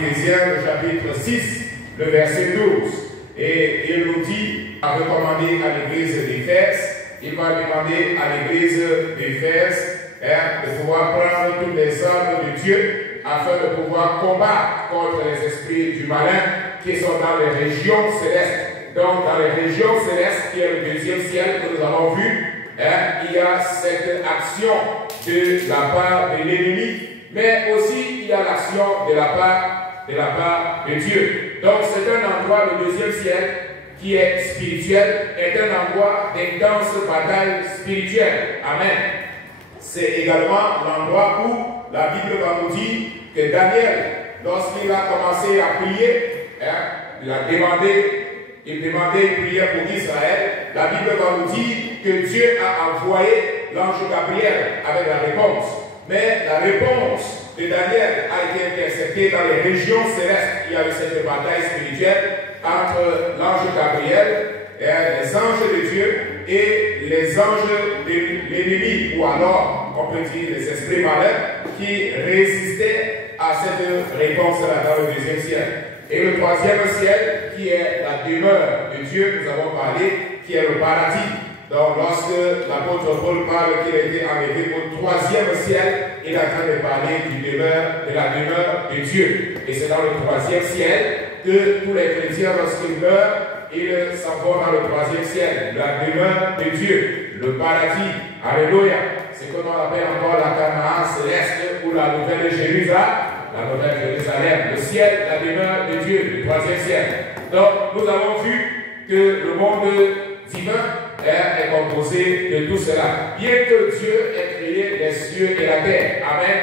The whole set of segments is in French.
Éphésiens, le chapitre 6, le verset 12. Et il nous dit, à recommander à l'église d'Éphèse, il va demander à l'église d'Éphèse de pouvoir prendre toutes les armes de Dieu afin de pouvoir combattre contre les esprits du malin qui sont dans les régions célestes. Donc, dans les régions célestes, qui est le deuxième ciel que nous avons vu, il y a cette action de la part de l'ennemi, mais aussi il y a l'action de la part de Dieu. Donc, c'est un endroit, le deuxième ciel, qui est spirituel, est un endroit d'intense bataille spirituelle. Amen. C'est également l'endroit où la Bible va nous dire que Daniel, lorsqu'il a commencé à prier, il demandait une prière pour Israël. La Bible va nous dire que Dieu a envoyé l'ange Gabriel avec la réponse. Mais la réponse de Daniel a été interceptée dans les régions célestes. Il y a eu cette bataille spirituelle entre l'ange Gabriel, les anges de Dieu et les anges de l'ennemi, ou alors, on peut dire, les esprits malins qui résistaient à cette réponse-là dans le deuxième ciel. Et le troisième ciel, qui est la demeure de Dieu, nous avons parlé, qui est le paradis. Donc, lorsque l'apôtre Paul parle qu'il a été enlevé au troisième ciel, il est en train de parler de la demeure de Dieu. Et c'est dans le troisième ciel que tous les chrétiens, lorsqu'ils meurent, ils s'en vont dans le troisième ciel, la demeure de Dieu, le paradis. Alléluia. C'est ce qu'on appelle encore la Canaan céleste ou la nouvelle Jérusalem. La nouvelle Jérusalem, le ciel, la demeure de Dieu, le troisième ciel. Donc, nous avons vu que le monde divin est composé de tout cela. Bien que Dieu ait créé les cieux et la terre, amen,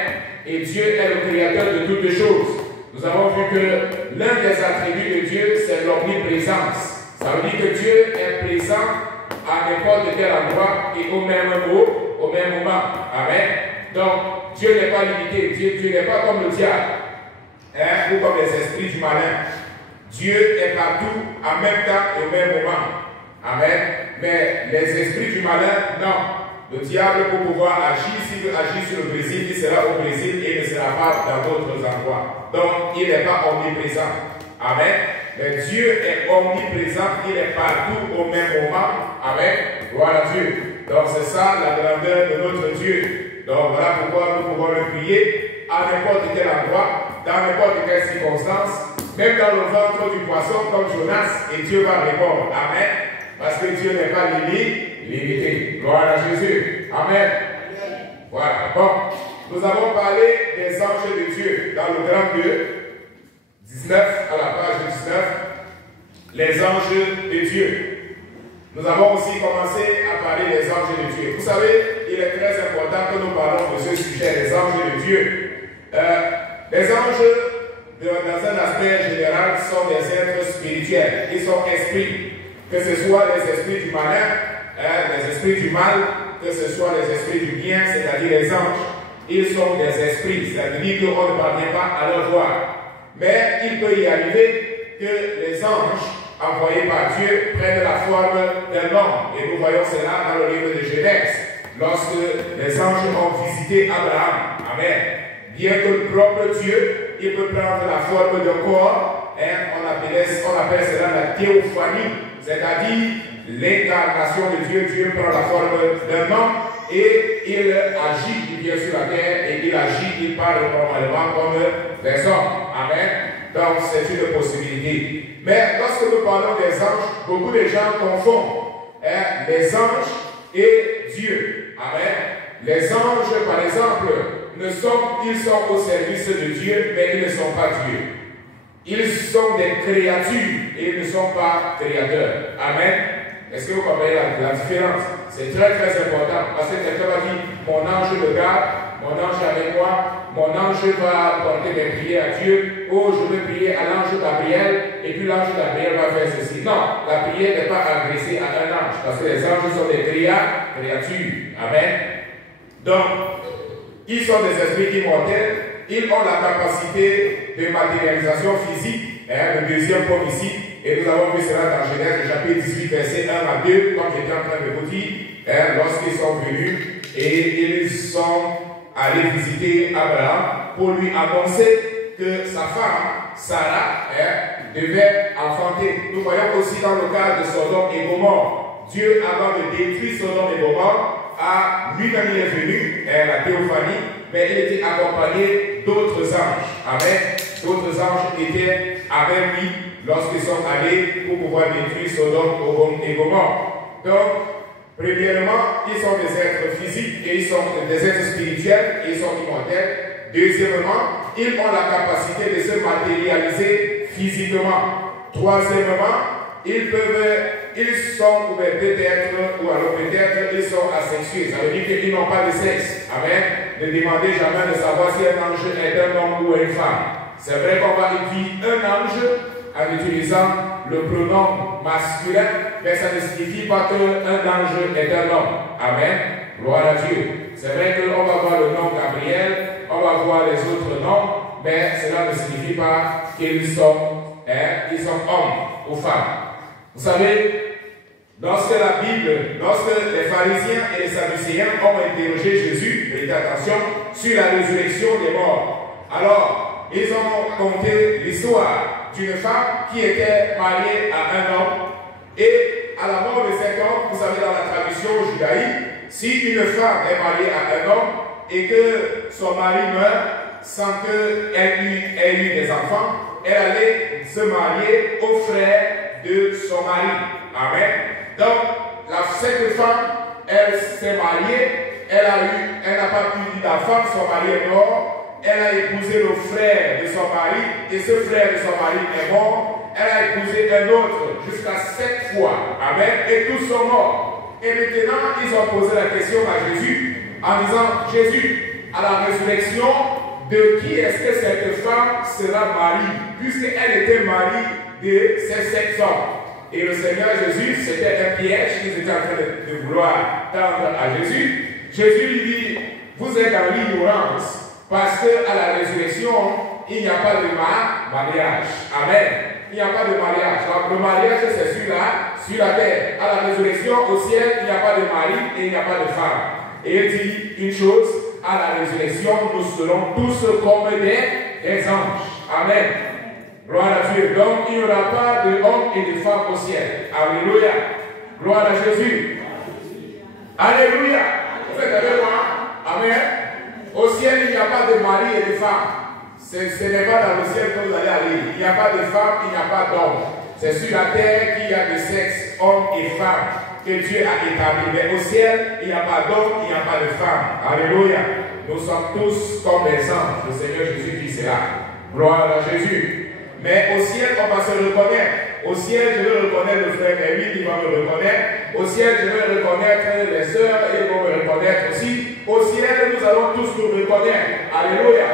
et Dieu est le créateur de toutes choses, nous avons vu que l'un des attributs de Dieu, c'est l'omniprésence. Ça veut dire que Dieu est présent à n'importe quel endroit et au même moment. Amen. Donc, Dieu n'est pas limité. Dieu n'est pas comme le diable, ou comme les esprits du malin. Dieu est partout en même temps et au même moment. Amen. Mais les esprits du malin, non. Le diable, pour pouvoir agir, s'il veut agir sur le Brésil, il sera au Brésil et ne sera pas dans d'autres endroits. Donc, il n'est pas omniprésent. Amen. Mais Dieu est omniprésent, il est partout au même moment. Amen. Gloire à Dieu. Donc, c'est ça la grandeur de notre Dieu. Donc, voilà pourquoi nous pouvons le prier à n'importe quel endroit, dans n'importe quelle circonstance, même dans le ventre du poisson comme Jonas, et Dieu va répondre. Amen. Parce que Dieu n'est pas limité. Gloire à Jésus. Amen. Voilà. Bon, nous avons parlé des anges de Dieu dans le grand 2, 19, à la page 19, les anges de Dieu. Nous avons aussi commencé à parler des anges de Dieu. Vous savez, il est très important que nous parlons de ce sujet, les anges de Dieu. Les anges, dans un aspect général, sont des êtres spirituels. Ils sont esprits. Que ce soit les esprits du malin, les esprits du mal, que ce soit les esprits du bien, c'est-à-dire les anges. Ils sont des esprits, c'est-à-dire qu'on ne parvient pas à leur voir. Mais il peut y arriver que les anges envoyés par Dieu prennent la forme d'un homme. Et nous voyons cela dans le livre de Genèse, lorsque les anges ont visité Abraham. Amen. Bien que le propre Dieu, il peut prendre la forme d'un corps, on appelle cela la théophanie, c'est-à-dire l'incarnation de Dieu. Dieu prend la forme d'un homme et il agit, il vient sur la terre et il agit, il parle normalement comme les hommes. Amen. Donc c'est une possibilité. Mais lorsque nous parlons des anges, beaucoup de gens confondent les anges et Dieu. Amen. Les anges, par exemple, ils sont au service de Dieu, mais ils ne sont pas Dieu. Ils sont des créatures et ils ne sont pas créateurs. Amen. Est-ce que vous comprenez la différence? C'est très très important. Parce que quelqu'un va dire, mon ange me garde, mon ange est avec moi, mon ange va porter mes prières à Dieu, ou je vais prier à l'ange Gabriel, et puis l'ange Gabriel va faire ceci. Non, la prière n'est pas adressée à un ange, parce que les anges sont des créatures. Amen. Donc, ils sont des esprits immortels, ils ont la capacité de matérialisation physique, le deuxième point ici, et nous avons vu cela dans Genèse, le chapitre 18, verset 1 à 2, comme j'étais en train de vous dire, lorsqu'ils sont venus et ils sont allés visiter Abraham pour lui annoncer que sa femme, Sarah, devait enfanter. Nous voyons aussi dans le cas de Sodome et Gomorrhe, Dieu, avant de détruire Sodome et Gomorrhe, lui-même est venu, la théophanie, mais il était accompagné d'autres anges. Amen. D'autres anges étaient avec lui lorsqu'ils sont allés pour pouvoir détruire Sodome et Gomorrhe. Donc, premièrement, ils sont des êtres physiques et ils sont des êtres spirituels et ils sont immortels. Deuxièmement, ils ont la capacité de se matérialiser physiquement. Troisièmement, ils sont peut-être, ou alors peut-être, ils sont asexués. Ça veut dire qu'ils n'ont pas de sexe. Amen. Ne demandez jamais de savoir si un ange est un homme ou une femme. C'est vrai qu'on va écrire un ange en utilisant le pronom masculin, mais ça ne signifie pas qu'un ange est un homme. Amen. Gloire à Dieu. C'est vrai qu'on va voir le nom Gabriel, on va voir les autres noms, mais cela ne signifie pas qu'ils sont hommes ou femmes. Vous savez, lorsque les pharisiens et les sadducéens ont interrogé Jésus, prêtez attention, sur la résurrection des morts, alors ils ont conté l'histoire d'une femme qui était mariée à un homme, et à la mort de cet homme, vous savez, dans la tradition judaïque, si une femme est mariée à un homme et que son mari meurt sans qu'elle ait eu des enfants, elle allait se marier au frère de son mari. Amen. Donc, cette femme, elle s'est mariée, elle n'a pas pu d'enfant, son mari est mort, elle a épousé le frère de son mari, et ce frère de son mari est mort, elle a épousé un autre jusqu'à 7 fois. Amen. Et tous sont morts. Et maintenant, ils ont posé la question à Jésus, en disant, Jésus, à la résurrection, de qui est-ce que cette femme sera mariée, puisqu'elle était mariée de ces 7 hommes. Et le Seigneur Jésus, c'était un piège qu'ils étaient en train de vouloir tendre à Jésus. Jésus lui dit, vous êtes dans l'ignorance, parce qu'à la résurrection, il n'y a pas de mariage. Amen. Il n'y a pas de mariage. Donc le mariage, c'est sur la terre. À la résurrection, au ciel, il n'y a pas de mari et il n'y a pas de femme. Et il dit une chose, à la résurrection, nous serons tous comme des anges. Amen. Gloire à Dieu. Donc, il n'y aura pas d'hommes et de femmes au ciel. Alléluia. Gloire à Jésus. Alléluia. Vous êtes avec moi? Amen. Au ciel, il n'y a pas de mari et de femme. Ce n'est pas dans le ciel que vous allez aller. Il n'y a pas de femme, il n'y a pas d'homme. C'est sur la terre qu'il y a de sexe, hommes et femmes, que Dieu a établi. Mais au ciel, il n'y a pas d'homme, il n'y a pas de femme. Alléluia. Nous sommes tous comme des anges. Le Seigneur Jésus dit cela. Gloire à Jésus. Mais au ciel, on va se reconnaître. Au ciel, je vais reconnaître le frère David, il va me reconnaître. Au ciel, je vais reconnaître les sœurs, ils vont me reconnaître aussi. Au ciel, nous allons tous nous reconnaître. Alléluia.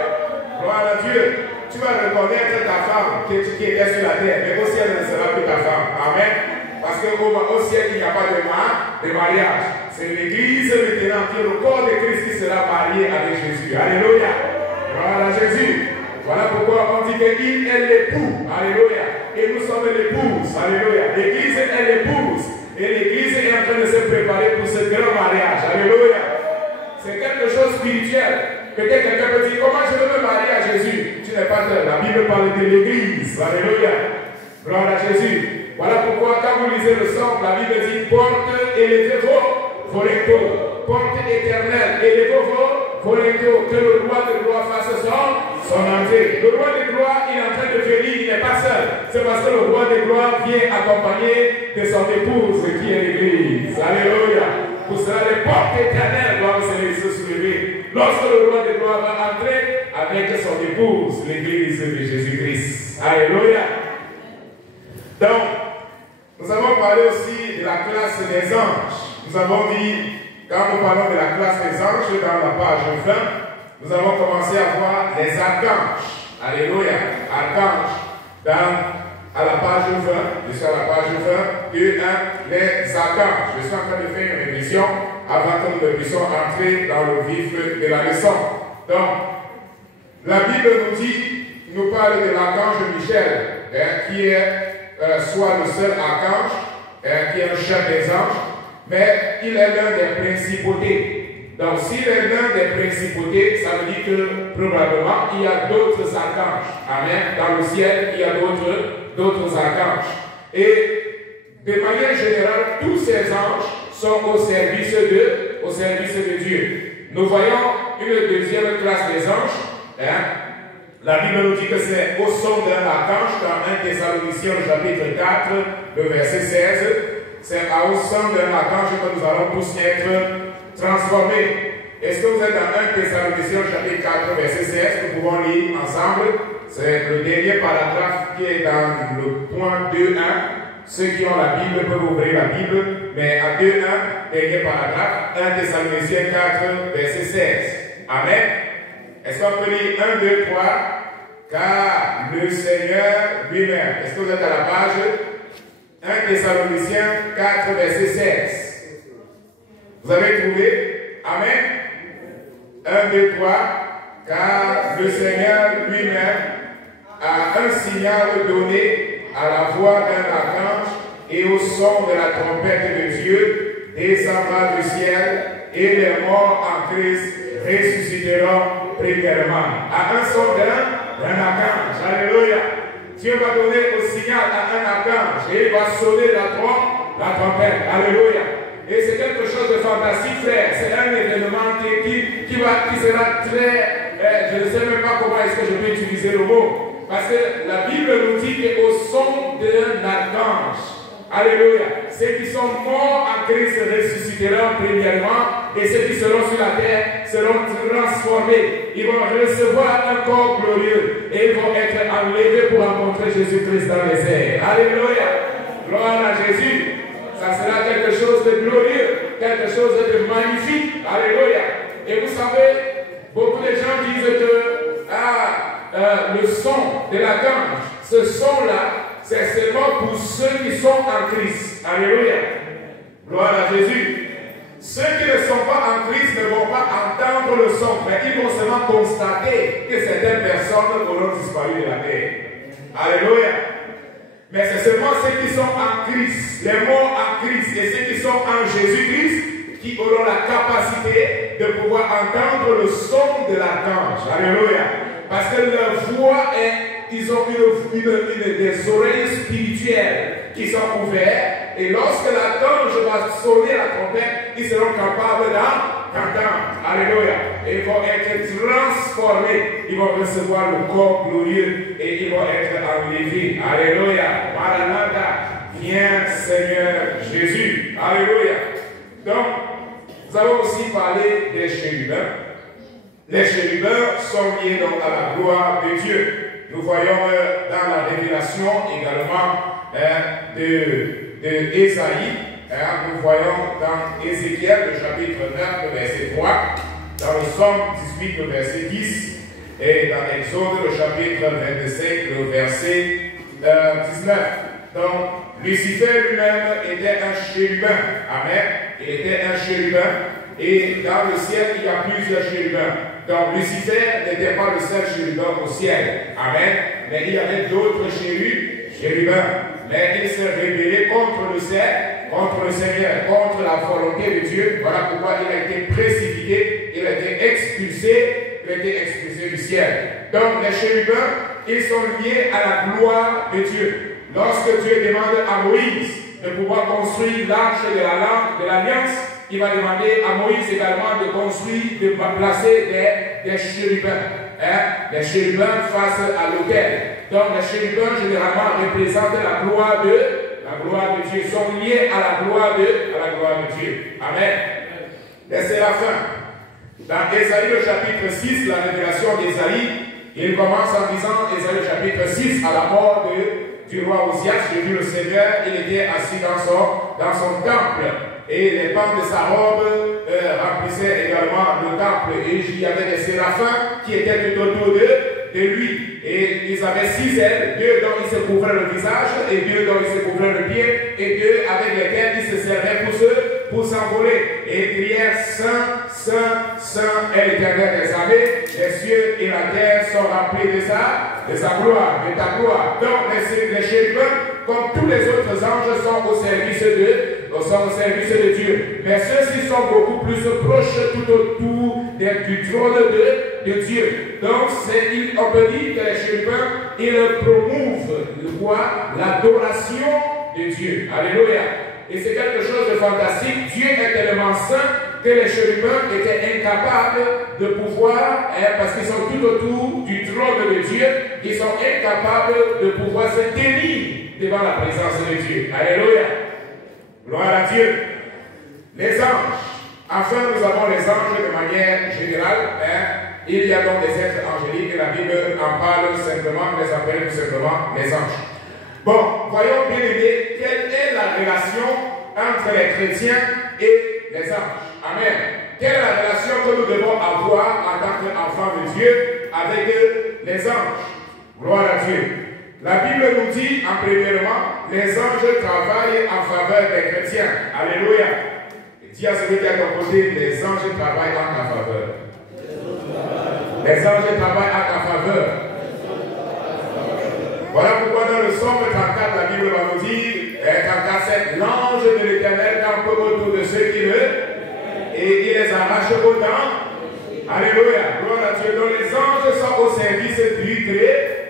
Gloire à Dieu. Tu vas reconnaître ta femme qui était sur la terre, mais au ciel, elle ne sera plus ta femme. Amen. Parce qu'au ciel, il n'y a pas de mariage. C'est l'Église maintenant qui est le corps de Christ qui sera marié avec Jésus. Alléluia. Gloire à Jésus. Voilà pourquoi on dit qu'il est l'époux. Alléluia. Et nous sommes l'épouse. Alléluia. L'Église est l'épouse. Et l'Église est en train de se préparer pour ce grand mariage. Alléluia. C'est quelque chose de spirituel. Peut-être quelqu'un peut dire, comment je veux me marier à Jésus? Tu n'es pas tel. La Bible parle de l'Église. Alléluia. Gloire à Jésus. Voilà pourquoi quand vous lisez le sang, la Bible dit, porte élevez-vous vos rectos. Porte éternelle, élevez-vous vos rectos. Que le roi de gloire fasse son entrée. Le roi de gloire, il est en train de venir, il n'est pas seul. C'est parce que le roi de gloire vient accompagné de son épouse qui est l'Église. Alléluia. Pour cela, les portes éternelles doivent se soulever. Lorsque le roi de gloire va entrer avec son épouse, l'Église de Jésus-Christ. Alléluia. Donc, nous avons parlé aussi de la classe des anges. Nous avons dit, quand nous parlons de la classe des anges, dans la page 20, nous avons commencé à voir les archanges. Alléluia. Archanges. À la page 20, je suis à la page 20, les archanges. Je suis en train de faire une révision avant que nous puissions entrer dans le vif de la leçon. Donc, la Bible nous parle de l'archange Michel, qui est soit le seul archange, qui est le chef des anges, mais il est l'un des principautés. Donc, s'il est l'un des principautés, ça veut dire que probablement il y a d'autres archanges. Amen. Dans le ciel, il y a d'autres archanges. Et de manière générale, tous ces anges sont au service de Dieu. Nous voyons une deuxième classe des anges. La Bible nous dit que c'est au son d'un archange, dans 1 Thessaloniciens chapitre 4, le verset 16. C'est au son d'un archange que nous allons tous être transformés. Est-ce que vous êtes dans 1 Thessaloniciens chapitre 4, verset 16? Nous pouvons lire ensemble. C'est le dernier paragraphe qui est dans le point 2.1. Ceux qui ont la Bible peuvent ouvrir la Bible, mais à 2.1, dernier paragraphe, 1 Thessaloniciens 4, verset 16. Amen. Est-ce qu'on peut lire 1, 2, 3? Car le Seigneur lui-même. Est-ce que vous êtes à la page 1 Thessaloniciens 4, verset 16? Vous avez trouvé? Amen. 1, 2, 3. Car le Seigneur lui-même a un signal donné à la voix d'un archange et au son de la trompette de Dieu, descendra du ciel, et les morts en Christ ressusciteront premièrement. À un son d'un archange. Alléluia. Dieu va donner au signal à un archange et il va sonner la trompette. Alléluia. Et c'est quelque chose de fantastique, frère. C'est un événement qui sera très... je ne sais même pas comment est-ce que je peux utiliser le mot. Parce que la Bible nous dit qu'au son d'un archange, alléluia, ceux qui sont morts en Christ ressusciteront premièrement, et ceux qui seront sur la terre seront transformés. Ils vont recevoir un corps glorieux et ils vont être enlevés pour rencontrer Jésus-Christ dans les airs. Alléluia. Gloire à Jésus. Ça sera quelque chose de glorieux, quelque chose de magnifique. Alléluia. Et vous savez, beaucoup de gens disent que le son de l'archange, ce son-là, c'est seulement pour ceux qui sont en Christ. Alléluia. Gloire à Jésus. Ceux qui ne sont pas en Christ ne vont pas entendre le son, mais ils vont seulement constater que certaines personnes auront disparu de la terre. Alléluia. Mais c'est seulement ceux qui sont en Christ, les morts en Christ, et ceux qui sont en Jésus-Christ, qui auront la capacité de pouvoir entendre le son de l'archange. Alléluia. Parce que leur voix ils ont des oreilles spirituelles qui sont ouvertes, et lorsque l'archange va sonner la trompette, ils seront capables d'entendre. Alléluia. Et ils vont être transformés, ils vont recevoir le corps glorieux et ils vont être enlevés. Alléluia. Maranatha, viens Seigneur Jésus. Alléluia. Donc, nous avons aussi parlé des chérubins. Les chérubins sont liés donc à la gloire de Dieu. Nous voyons dans la révélation également de Ésaïe, nous voyons dans Ézéchiel, le chapitre 9, le verset 3, dans le Somme 18, le verset 10, et dans Exode, le chapitre 25, le verset 19. Donc, Lucifer lui-même était un chérubin. Amen. Il était un chérubin. Et dans le ciel, il y a plusieurs chérubins. Donc, Lucifer n'était pas le seul chérubin au ciel. Amen. Mais il y avait d'autres chérubins. Mais il s'est rébellé contre le ciel, contre le Seigneur, contre la volonté de Dieu. Voilà pourquoi il a été précipité, il a été expulsé du ciel. Donc, les chérubins, ils sont liés à la gloire de Dieu. Lorsque Dieu demande à Moïse de pouvoir construire l'arche de l'alliance, il va demander à Moïse également de construire, de placer des chérubins. Des chérubins face à l'autel. Donc les chérubins généralement représentent la gloire de Dieu. Ils sont liés à la gloire de Dieu. Amen. Les séraphins. Dans Ésaïe le chapitre 6, la révélation d'Ésaïe, il commence en disant, Ésaïe chapitre 6, à la mort du roi Osias, j'ai vu le Seigneur, il était assis dans son temple. Et les pans de sa robe remplissaient également le temple. Et il y avait des séraphins qui étaient tout autour de lui. Et ils avaient 6 ailes, 2 dont ils se couvraient le visage, et 2 dont ils se couvraient le pied, et 2 avec lesquels ils se servaient pour s'envoler. Et ils crièrent, Saint, Saint, Saint est l'Éternel des armées. Les cieux et la terre sont remplis de sa gloire, de ta gloire. Donc les chérubins, comme tous les autres anges, sont au service sommes au service de Dieu. Mais ceux-ci sont beaucoup plus proches tout autour du trône de Dieu. Donc, on peut dire que les chérubins, ils promouvent l'adoration de Dieu. Alléluia. Et c'est quelque chose de fantastique. Dieu est tellement saint que les chérubins étaient incapables de pouvoir, parce qu'ils sont tout autour du trône de Dieu, ils sont incapables de pouvoir se tenir devant la présence de Dieu. Alléluia. Gloire à Dieu. Les anges. Enfin, nous avons les anges de manière générale. Il y a donc des êtres angéliques et la Bible en parle simplement, les appelle tout simplement les anges. Bon, voyons bien aimés, quelle est la relation entre les chrétiens et les anges. Amen. Quelle est la relation que nous devons avoir en tant qu'enfants de Dieu avec les anges? Gloire à Dieu. La Bible nous dit, en premièrement, les anges travaillent en faveur des chrétiens. Alléluia. Dis à celui qui est à ton côté, les anges travaillent en ta faveur. Les anges travaillent en ta faveur. Voilà pourquoi dans le Psaume 34, la Bible va nous dire, 34, l'ange de l'Éternel campe autour de ceux qui le et il les arrache au temps. Alléluia. Gloire à Dieu. Donc les anges sont au service du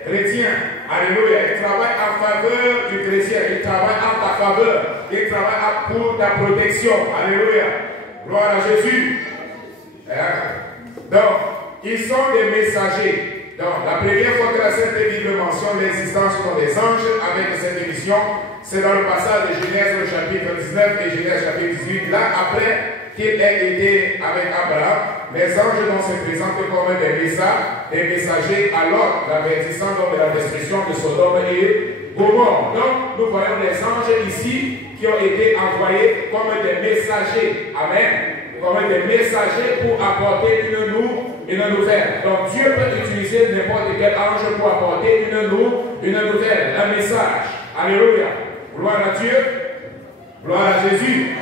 chrétien. Alléluia. Ils travaillent en faveur du chrétien. Ils travaillent en ta faveur. Ils travaillent pour ta protection. Alléluia. Gloire à Jésus. Donc, ils sont des messagers. Donc, la première fois que la Sainte Bible mentionne l'existence des anges avec cette émission, c'est dans le passage de Genèse, le chapitre 19 et Genèse, chapitre 18. Là, après qu'il ait été avec Abraham, les anges donc se présentent comme des messagers à l'ordre, l'avertissant de la destruction de Sodome et Gomorrhe. Donc, nous voyons les anges ici qui ont été envoyés comme des messagers. Amen. Comme des messagers pour apporter une nouvelle. Donc, Dieu peut utiliser n'importe quel ange pour apporter une nouvelle, un message. Alléluia. Gloire à Dieu. Gloire à Jésus.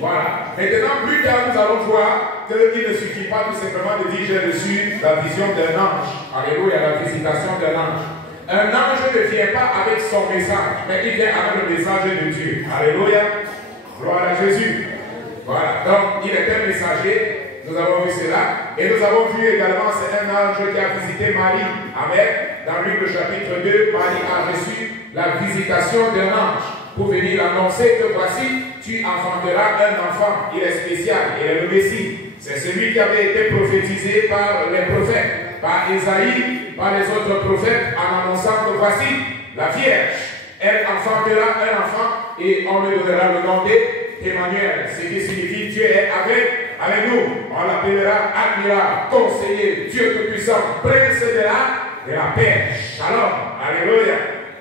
Voilà. Maintenant, plus tard, nous allons voir qu'il ne suffit pas tout simplement de dire j'ai reçu la vision d'un ange. Alléluia, la visitation d'un ange. Un ange ne vient pas avec son message, mais il vient avec le message de Dieu. Alléluia. Gloire à Jésus. Voilà. Donc, il est un messager. Nous avons vu cela. Et nous avons vu également, c'est un ange qui a visité Marie. Amen. Dans Luc, le chapitre 2, Marie a reçu la visitation d'un ange pour venir annoncer que voici, tu enfanteras un enfant. Il est spécial, il est le Messie. C'est celui qui avait été prophétisé par les prophètes, par Isaïe, par les autres prophètes, en annonçant que voici, la Vierge, elle enfantera un enfant et on lui donnera le nom d'Emmanuel. Ce qui signifie Dieu est avec nous. On l'appellera admirable, conseiller, Dieu tout-puissant, prince de la paix. Shalom. Alléluia.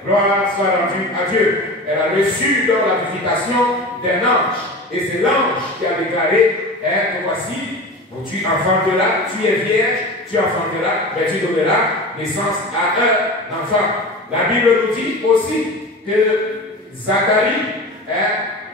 Gloire soit rendue à Dieu. Elle a reçu donc la visitation d'un ange. Et c'est l'ange qui a déclaré que voici, tu enfanteras, tu es vierge, tu enfanteras, mais tu donneras naissance à un enfant. La Bible nous dit aussi que Zacharie,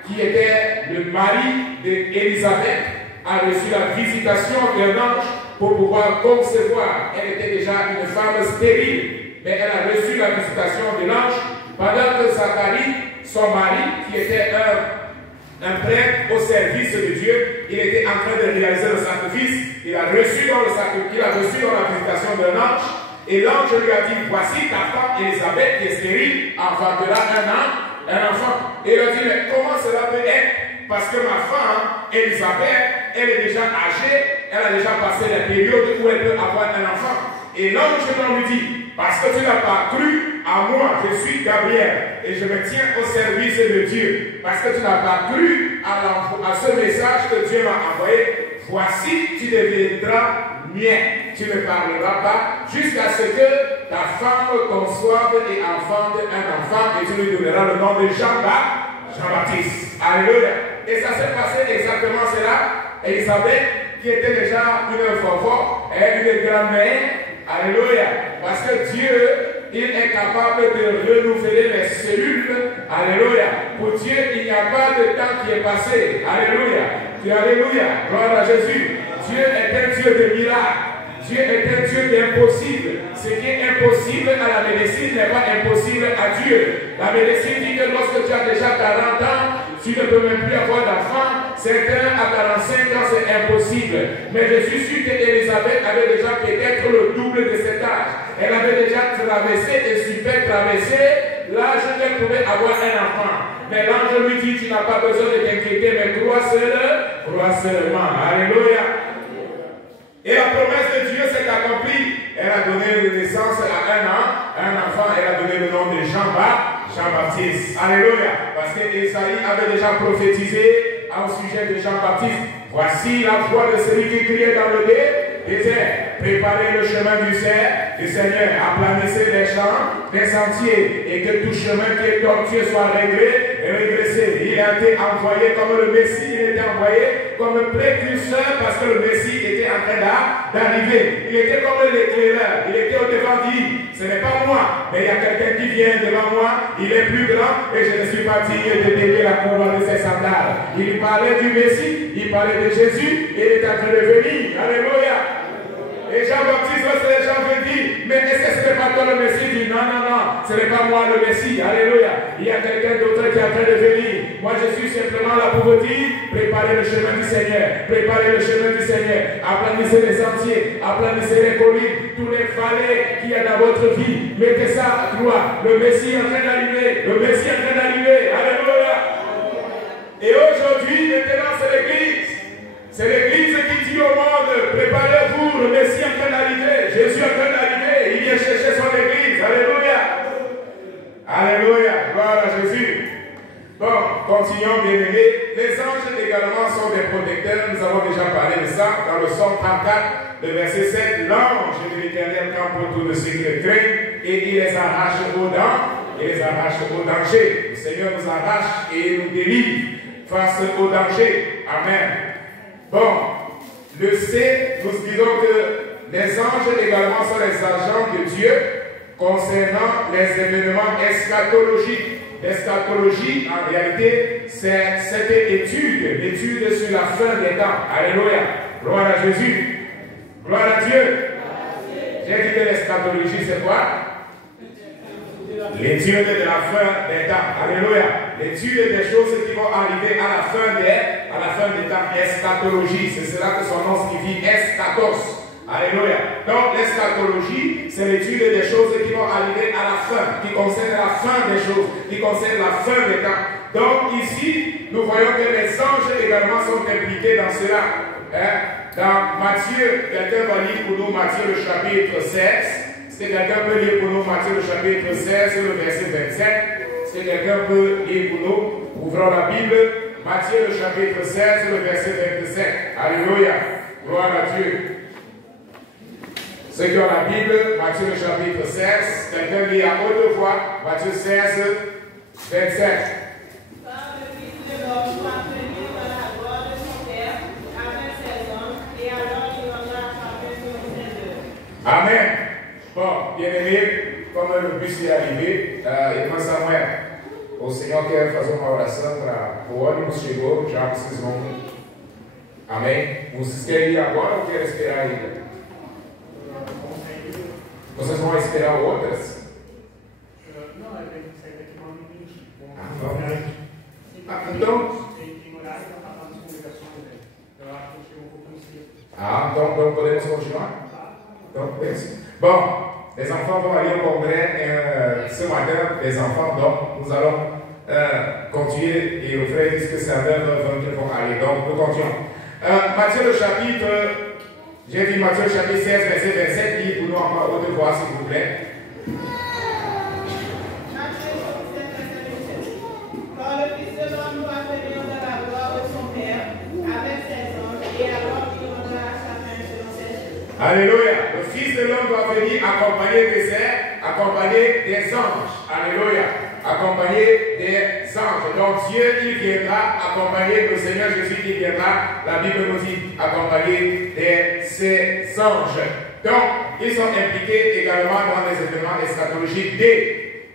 qui était le mari d'Élisabeth, a reçu la visitation d'un ange pour pouvoir concevoir. Elle était déjà une femme stérile, mais elle a reçu la visitation de l'ange pendant que Zacharie, son mari, qui était un prêtre au service de Dieu, il était en train de réaliser le sacrifice. Il a reçu dans la visitation d'un ange, et l'ange lui a dit, voici ta femme Élisabeth qui est stérile, enfantera un enfant. Et il a dit, mais comment cela peut être? Parce que ma femme, Élisabeth, elle est déjà âgée, elle a déjà passé la période où elle peut avoir un enfant. Et l'ange lui dit, parce que tu n'as pas cru à moi, je suis Gabriel, et je me tiens au service de Dieu. Parce que tu n'as pas cru à ce message que Dieu m'a envoyé, voici, tu deviendras mien. Tu ne parleras pas jusqu'à ce que ta femme conçoive et enfante un enfant, et tu lui donneras le nom de Jean-Baptiste. Alléluia. Et ça s'est passé exactement cela. Élisabeth, qui était déjà une fanfare, une grand-mère, alléluia, parce que Dieu, il est capable de renouveler les cellules, alléluia. Pour Dieu, il n'y a pas de temps qui est passé, alléluia. Alléluia, gloire à Jésus. Dieu est un Dieu de miracles. Dieu est un Dieu d'impossible. Ce qui est impossible à la médecine n'est pas impossible à Dieu. La médecine dit que lorsque tu as déjà 40 ans, tu ne peux même plus avoir d'enfant. Certains à 45 ans, c'est impossible. Mais je suis sûr qu'Élisabeth avait déjà peut-être le double de cet âge. Elle avait déjà traversé et super traversé l'âge qu'elle pouvait avoir un enfant. Mais l'ange lui dit, tu n'as pas besoin de t'inquiéter, mais crois seulement. Alléluia. Et la promesse de Dieu s'est accomplie. Elle a donné naissance à un enfant. Elle a donné le nom de Jean-Baptiste. Alléluia. Parce que Isaïe avait déjà prophétisé au sujet de Jean-Baptiste. Voici la voix de celui qui criait dans le désert. Préparez le chemin du Seigneur. Aplanissez les champs, les sentiers. Et que tout chemin qui est tortueux soit régressé. Il a été envoyé comme le Messie. Il était envoyé comme précurseur parce que le Messie était en train d'arriver. Il était comme l'éclaireur. Il était au devant dit, ce n'est pas moi, mais il y a quelqu'un qui vient devant moi. Il est plus grand et je ne suis pas digne de délier la couronne de ses sandales. Il parlait du Messie, il parlait de Jésus et il est en train de venir. Alléluia. Et Jean-Baptiste, lorsque les gens veulent dire, mais est-ce que ce n'est pas toi le Messie? Il dit non, ce n'est pas moi le Messie. Alléluia. Il y a quelqu'un d'autre qui est en train de venir. Moi je suis simplement là pour vous dire, préparez le chemin du Seigneur. Préparez le chemin du Seigneur. Aplanissez les sentiers, aplanissez les collines, tous les vallées qu'il y a dans votre vie. Mettez ça à croix. Le Messie est en train d'arriver. Le Messie est en train d'arriver. Alléluia. Et aujourd'hui, maintenant, c'est l'Église. C'est l'Église qui dit au monde, préparez-vous, le Messie est en train d'arriver, Jésus est en train d'arriver, il vient chercher son Église. Alléluia. Alléluia, gloire à Jésus. Bon, continuons bien aimés. Les anges également sont des protecteurs, nous avons déjà parlé de ça dans le Psaume 34, le verset 7. L'ange de l'Éternel campe autour de ceux qui le craignent et il les arrache au danger. Le Seigneur nous arrache et nous délivre face au danger. Amen. Bon, le C, nous disons que les anges également sont les agents de Dieu concernant les événements eschatologiques. L'eschatologie, en réalité, c'est cette l'étude sur la fin des temps. Alléluia. Gloire à Jésus. Gloire à Dieu. J'ai dit que l'eschatologie, c'est quoi? L'étude de la fin des temps. Alléluia. L'étude des choses qui vont arriver à la fin des temps. Eschatologie. C'est cela que son nom signifie eschatos. Alléluia. Donc l'eschatologie, c'est l'étude des choses qui vont arriver à la fin, qui concerne la fin des choses, qui concerne la fin des temps. Donc ici, nous voyons que les anges également sont impliqués dans cela. Dans Matthieu, quelqu'un va lire pour nous Matthieu le chapitre 16. Est-ce que quelqu'un peut lire pour nous Matthieu le chapitre 16, le verset 27? Est-ce que quelqu'un peut lire pour nous? Ouvrons la Bible. Matthieu le chapitre 16, le verset 27. Alléluia. Gloire à Dieu. Ceux qui ont la Bible, Matthieu le chapitre 16, quelqu'un lit à haute voix, Matthieu 16, 27. Quand le Fils de l'homme va venir dans la gloire de son Père avec ses anges, et alors il rendra chacun selon ses œuvres. Amen. Bon, bien aimé, comme le bus est arrivé, il commence à moi. O Senhor quer fazer uma oração para o ônibus chegou, já vocês vão. Amém? Vocês querem ir agora ou querem esperar ainda? Vocês vão esperar outras? Não, é que sair daqui uma hora e 20. Então. Tem horário para passar nas congregações, né? Eu acho que eu chego um pouco cedo. Então podemos continuar? Então, pense. Bon, les enfants vont aller au congrès ce matin, les enfants, donc nous allons continuer et le frère dit que c'est à 9h20 qu'ils vont aller, donc nous continuons. Matthieu le chapitre. J'ai dit Matthieu chapitre 16, verset 27, lis pour nous encore haute voix, s'il vous plaît. Matthieu chapitre 16, verset 27. Quand le Fils de l'homme va venir dans la gloire de son Père avec ses anges, et alors il rendra à chacun selon ses œuvres. Alléluia. Le Fils de l'homme va venir accompagné des anges. Alléluia. Accompagné des anges. Donc Dieu, il viendra accompagné, le Seigneur Jésus, il viendra, la Bible nous dit, accompagné de ses anges. Donc, ils sont impliqués également dans les événements eschatologiques.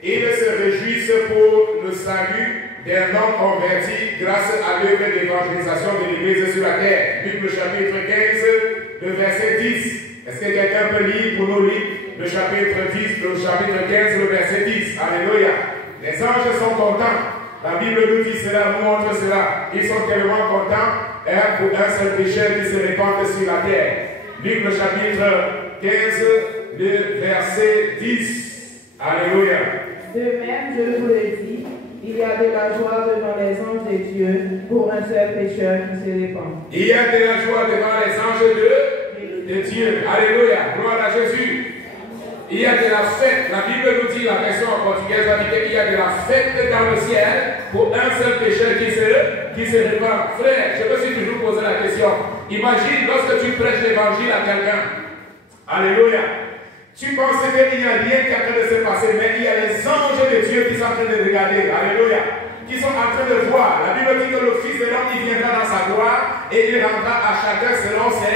Ils se réjouissent pour le salut d'un homme converti grâce à l'œuvre d'évangélisation de l'Église sur la terre. Luc le chapitre 15, le verset 10. Est-ce que quelqu'un peut lire pour nous lire le chapitre 10, le chapitre 15, le verset 10? Alléluia. Les anges sont contents La Bible nous dit cela, nous montre cela. Ils sont tellement contents pour un seul pécheur qui se répand sur la terre. Luc le chapitre 15, le verset 10. Alléluia. De même, je vous le dis, il y a de la joie devant les anges de Dieu pour un seul pécheur qui se répand. Il y a de la joie devant les anges de Dieu. Alléluia. Gloire à Jésus. Il y a de la fête. La Bible nous dit, la version en portugais va dire qu'il y a de la fête dans le ciel pour un seul pécheur qui se répand. Frère, je me suis toujours posé la question. Imagine lorsque tu prêches l'évangile à quelqu'un. Alléluia. Tu penses qu'il n'y a rien qui est en train de se passer, mais il y a les anges de Dieu qui sont en train de regarder. Alléluia. Qui sont en train de voir. La Bible dit que le Fils de l'homme, il viendra dans sa gloire et il rendra à chacun selon ses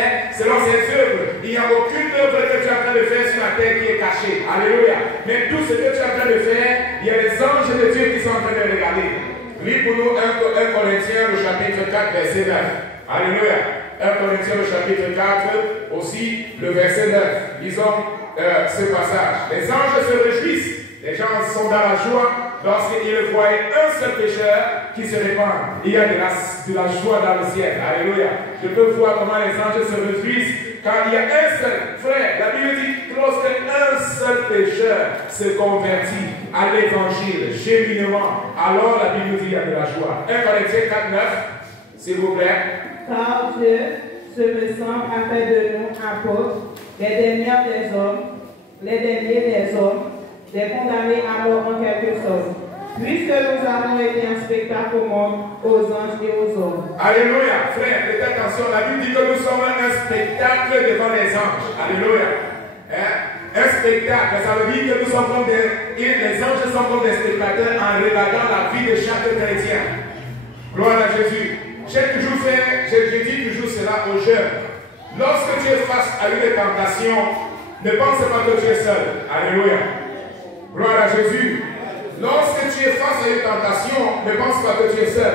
œuvres. Il n'y a aucune œuvre que tu es en train de faire sur la terre qui est cachée. Alléluia. Mais tout ce que tu es en train de faire, il y a les anges de Dieu qui sont en train de regarder. Lis pour nous 1 Corinthiens, le chapitre 4, verset 9. Alléluia. 1 Corinthiens, le chapitre 4, aussi le verset 9. Lisons ce passage. Les anges se réjouissent. Les gens sont dans la joie lorsqu'ils voient un seul pécheur qui se répand. Il y a de la joie dans le ciel. Alléluia. Je peux voir comment les anges se réjouissent quand il y a un seul. Frère, la Bible dit que lorsque un seul pécheur se convertit à l'évangile génuinement, alors la Bible dit qu'il y a de la joie. 1 Corinthiens 4, 9, s'il vous plaît. Car Dieu, ce me semble, a fait de nous apôtres, les derniers des hommes, des condamnés à mort en quelque sorte, puisque nous avons été un spectacle au monde, aux anges et aux hommes. Alléluia, frère, faites attention, la Bible dit que nous sommes un spectacle devant les anges. Alléluia. Un spectacle, ça veut dire que nous sommes comme les anges sont comme des spectateurs en regardant la vie de chaque chrétien. Gloire à Jésus. Je dis toujours cela aux jeunes. Lorsque tu es face à une tentation, ne pense pas que tu es seul. Alléluia. Gloire à Jésus. Lorsque tu es face à une tentation, ne pense pas que tu es seul.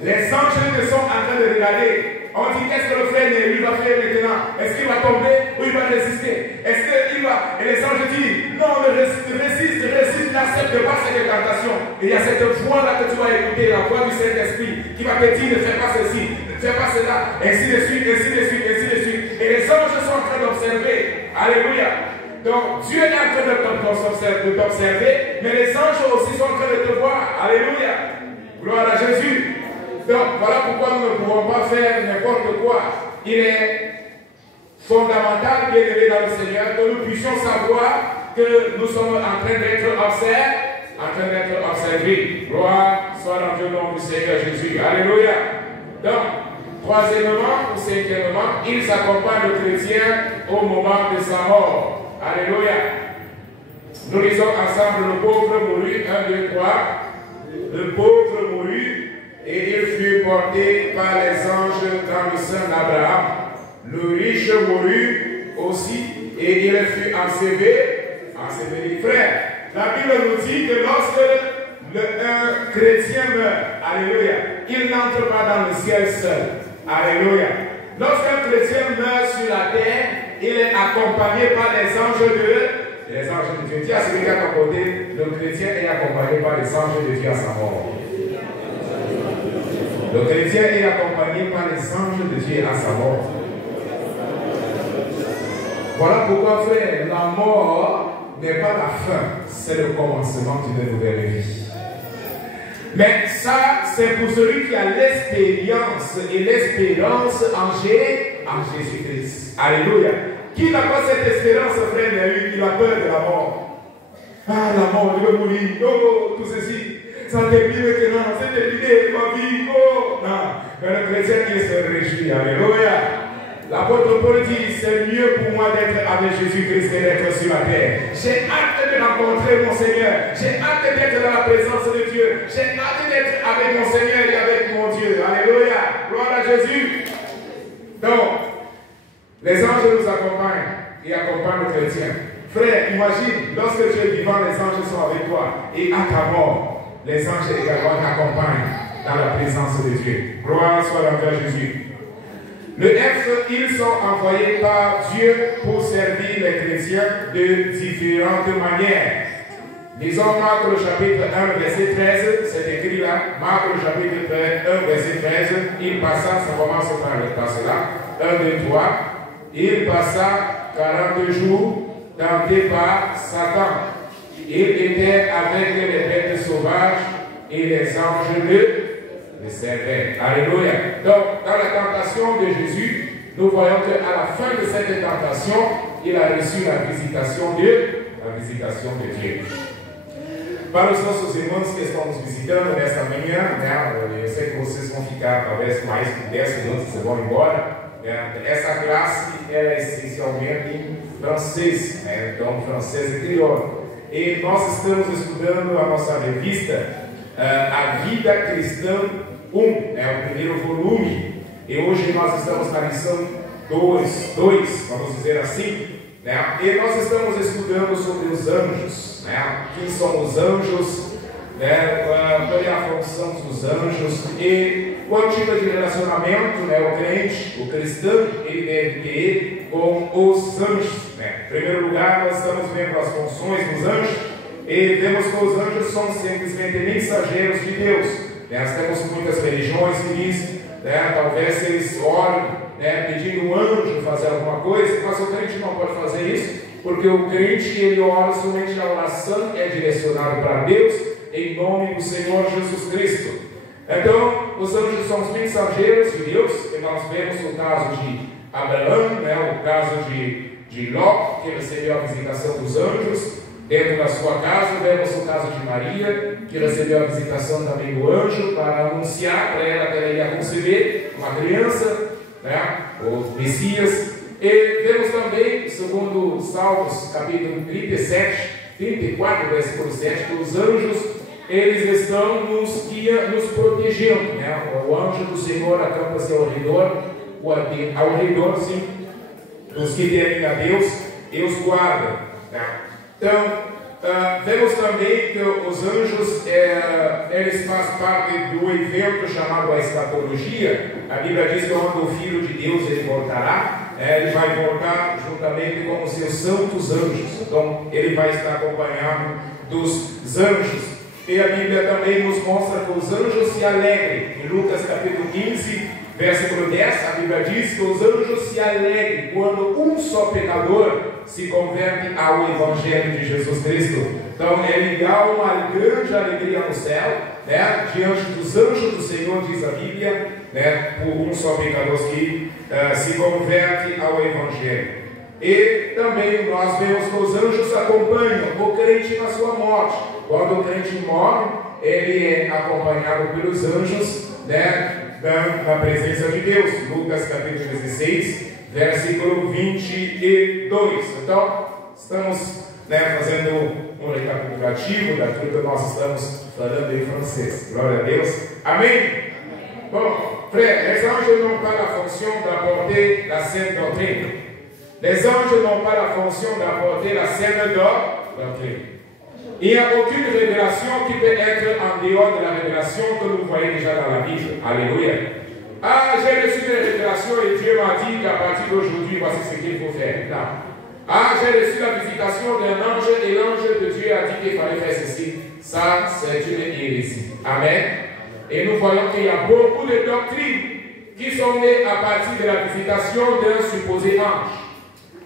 Les anges te sont en train de regarder. On dit qu'est-ce que le frère lui va faire maintenant? Est-ce qu'il va tomber ou il va résister? Est-ce qu'il va? Et les anges disent non, mais résiste, n'accepte pas cette tentation. Et il y a cette voix-là que tu vas écouter, la voix du Saint-Esprit, qui va te dire ne fais pas ceci, ne fais pas cela, ainsi de suite, ainsi de suite, ainsi de suite. Et les anges sont en train d'observer. Alléluia. Donc Dieu est en train de t'observer, mais les anges aussi sont en train de te voir. Alléluia. Gloire à Jésus. Donc voilà pourquoi nous ne pouvons pas faire n'importe quoi. Il est fondamental, bien aimé dans le Seigneur, que nous puissions savoir que nous sommes en train d'être observés. Gloire soit dans le nom du Seigneur Jésus. Alléluia. Donc, troisièmement ou cinquièmement, ils accompagnent le chrétien au moment de sa mort. Alléluia. Nous lisons ensemble le pauvre mourut, 1, 2, 3. Le pauvre mourut et il fut porté par les anges dans le sein d'Abraham. Le riche mourut aussi et il fut enseveli. Frère, la Bible nous dit que lorsque un chrétien meurt, alléluia, il n'entre pas dans le ciel seul. Alléluia. Lorsqu'un chrétien meurt sur la terre, il est accompagné par les anges de Dieu. Dis à celui qui est à ton côté, le chrétien est accompagné par les anges de Dieu à sa mort. Le chrétien est accompagné par les anges de Dieu à sa mort. Voilà pourquoi, frère, la mort n'est pas la fin, c'est le commencement d'une nouvelle vie. Mais ça, c'est pour celui qui a l'expérience et l'espérance en Jésus-Christ. Alléluia. Qui n'a pas cette espérance, frère, mais il a peur de la mort. Ah, la mort, il va mourir. Oh, tout ceci. Ça termine maintenant, c'est terminé, ma vie. Oh, non. Mais le chrétien, il se réjouit. Alléluia. L'apôtre Paul dit, c'est mieux pour moi d'être avec Jésus-Christ que d'être sur la terre. J'ai hâte de rencontrer mon Seigneur. J'ai hâte d'être dans la présence de Dieu. J'ai hâte d'être avec mon Seigneur et avec mon Dieu. Alléluia. Gloire à Jésus. Donc, les anges nous accompagnent et accompagnent le chrétien. Frère, imagine, lorsque tu es vivant, les anges sont avec toi. Et à ta mort, les anges également t'accompagnent dans la présence de Dieu. Gloire soit à Jésus. Le F, ils sont envoyés par Dieu pour servir les chrétiens de différentes manières. Lisons Marc le chapitre 1, verset 13, c'est écrit là, Marc le chapitre 1, verset 13, il passa, ça commence par le passé là, 1, 2, 3, il passa 40 jours tenté par Satan. Il était avec les bêtes sauvages et les anges le servaient. Alléluia. Donc, dans la tentation de Jésus, nous voyons qu'à la fin de cette tentation, il a reçu la visitation de Dieu. Para os nossos irmãos que estão nos visitando nesta manhã, né, eu sei que vocês vão ficar talvez mais de 10 minutos e vão embora. Né, essa classe é essencialmente em francês, né, então francês e crioulo. E nós estamos estudando a nossa revista, A Vida Cristã 1, né, o primeiro volume. E hoje nós estamos na lição 2, vamos dizer assim. Né, e nós estamos estudando sobre os anjos. Né? Quem são os anjos, né? Qual é a função dos anjos e qual tipo de relacionamento, né, o crente, o cristão, ele deve ter com os anjos. Né? Em primeiro lugar, nós estamos vendo as funções dos anjos e vemos que os anjos são simplesmente mensageiros de Deus. Né? Nós temos muitas religiões que dizem, né, talvez eles orem, né, pedindo um anjo fazer alguma coisa, mas o crente não pode fazer isso. Porque o crente, ele ora somente a oração é direcionada para Deus, em nome do Senhor Jesus Cristo. Então, os anjos são os mensageiros de Deus, e nós vemos o caso de Abraão, né, o caso de Ló, que recebeu a visitação dos anjos dentro da sua casa. Vemos o caso de Maria, que recebeu a visitação também do anjo, para anunciar para ela que ela ia conceber uma criança, né, o Messias. E vemos também, segundo Salmos, capítulo 34, versículo 7, que os anjos, eles estão nos protegendo, né? O anjo do Senhor acampa-se ao redor, sim, dos que temem a Deus e os guarda. Né? Então, vemos também que os anjos, eles fazem parte do evento chamado a escatologia. A Bíblia diz que quando o Filho de Deus ele voltará, ele vai voltar juntamente com os seus santos anjos. Então, ele vai estar acompanhado dos anjos. E a Bíblia também nos mostra que os anjos se alegrem. Em Lucas capítulo 15, versículo 10, a Bíblia diz que os anjos se alegrem quando um só pecador se converte ao Evangelho de Jesus Cristo. Então, ele dá uma grande alegria no céu, né, diante dos anjos do Senhor, diz a Bíblia, né, por um só pecador que se converte ao Evangelho. E também nós vemos que os anjos acompanham o crente na sua morte. Quando o crente morre, ele é acompanhado pelos anjos, né, na presença de Deus. Lucas capítulo 16, versículo 22. Então, estamos, né, fazendo um recapitulativo daquilo que nós estamos falando em francês. Glória a Deus. Amém? Bon, frère, les anges n'ont pas la fonction d'apporter la saine doctrine. Les anges n'ont pas la fonction d'apporter la saine doctrine. Il n'y a aucune révélation qui peut être en dehors de la révélation que vous voyez déjà dans la Bible. Alléluia. Ah, j'ai reçu une révélation et Dieu m'a dit qu'à partir d'aujourd'hui, voici ce qu'il faut faire. Non. Ah, j'ai reçu la visitation d'un ange et l'ange de Dieu a dit qu'il fallait faire ceci. Ça, c'est une hérésie. Amen. Et nous voyons qu'il y a beaucoup de doctrines qui sont nées à partir de la visitation d'un supposé ange.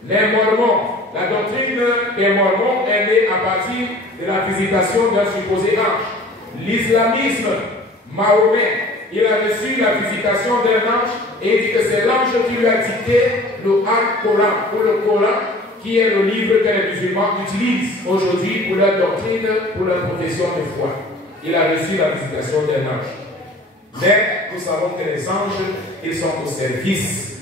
Les Mormons, la doctrine des Mormons est née à partir de la visitation d'un supposé ange. L'islamisme, Mahomet, il a reçu la visitation d'un ange et il dit que c'est l'ange qui lui a dicté le Coran, ou le Coran, qui est le livre que les musulmans utilisent aujourd'hui pour leur doctrine, pour leur profession de foi. Il a reçu la visitation d'un ange. Mais nous savons que les anges, ils sont au service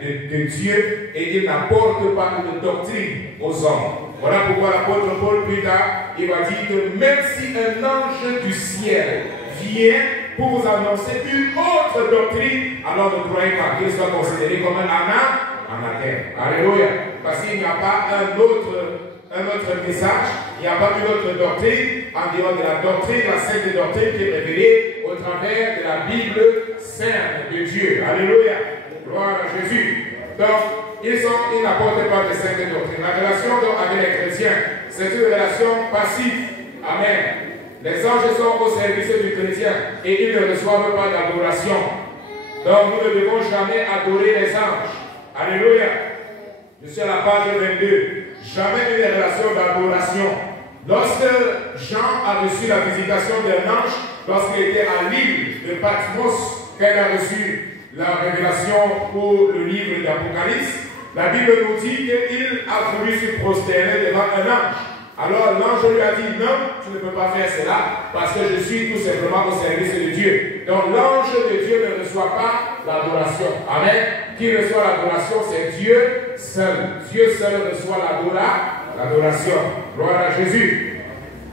de Dieu et ils n'apportent pas de doctrine aux hommes. Voilà pourquoi l'apôtre Paul plus tard, il va dire que même si un ange du ciel vient pour vous annoncer une autre doctrine, alors ne croyez pas qu'il soit considéré comme un anathème. Alléluia. Parce qu'il n'y a pas un autre message, il n'y a pas une autre doctrine en dehors de la doctrine, la sainte doctrine qui est révélée au travers de la Bible sainte de Dieu. Alléluia. Gloire à Jésus. Donc, ils n'apportent pas de sainte doctrine. La relation donc avec les chrétiens, c'est une relation passive. Amen. Les anges sont au service du chrétien et ils ne reçoivent pas d'adoration. Donc, nous ne devons jamais adorer les anges. Alléluia. Je suis à la page 22. Jamais une relation d'adoration. Lorsque Jean a reçu la visitation d'un ange, lorsqu'il était à l'île de Patmos, qu'elle a reçu la révélation pour le livre d'Apocalypse, la Bible nous dit qu'il a voulu se prosterner devant un ange. Alors l'ange lui a dit non, tu ne peux pas faire cela parce que je suis tout simplement au service de Dieu. Donc l'ange de Dieu ne reçoit pas l'adoration. Amen. Qui reçoit l'adoration, c'est Dieu seul. Dieu seul reçoit l'adoration. Gloire à Jésus.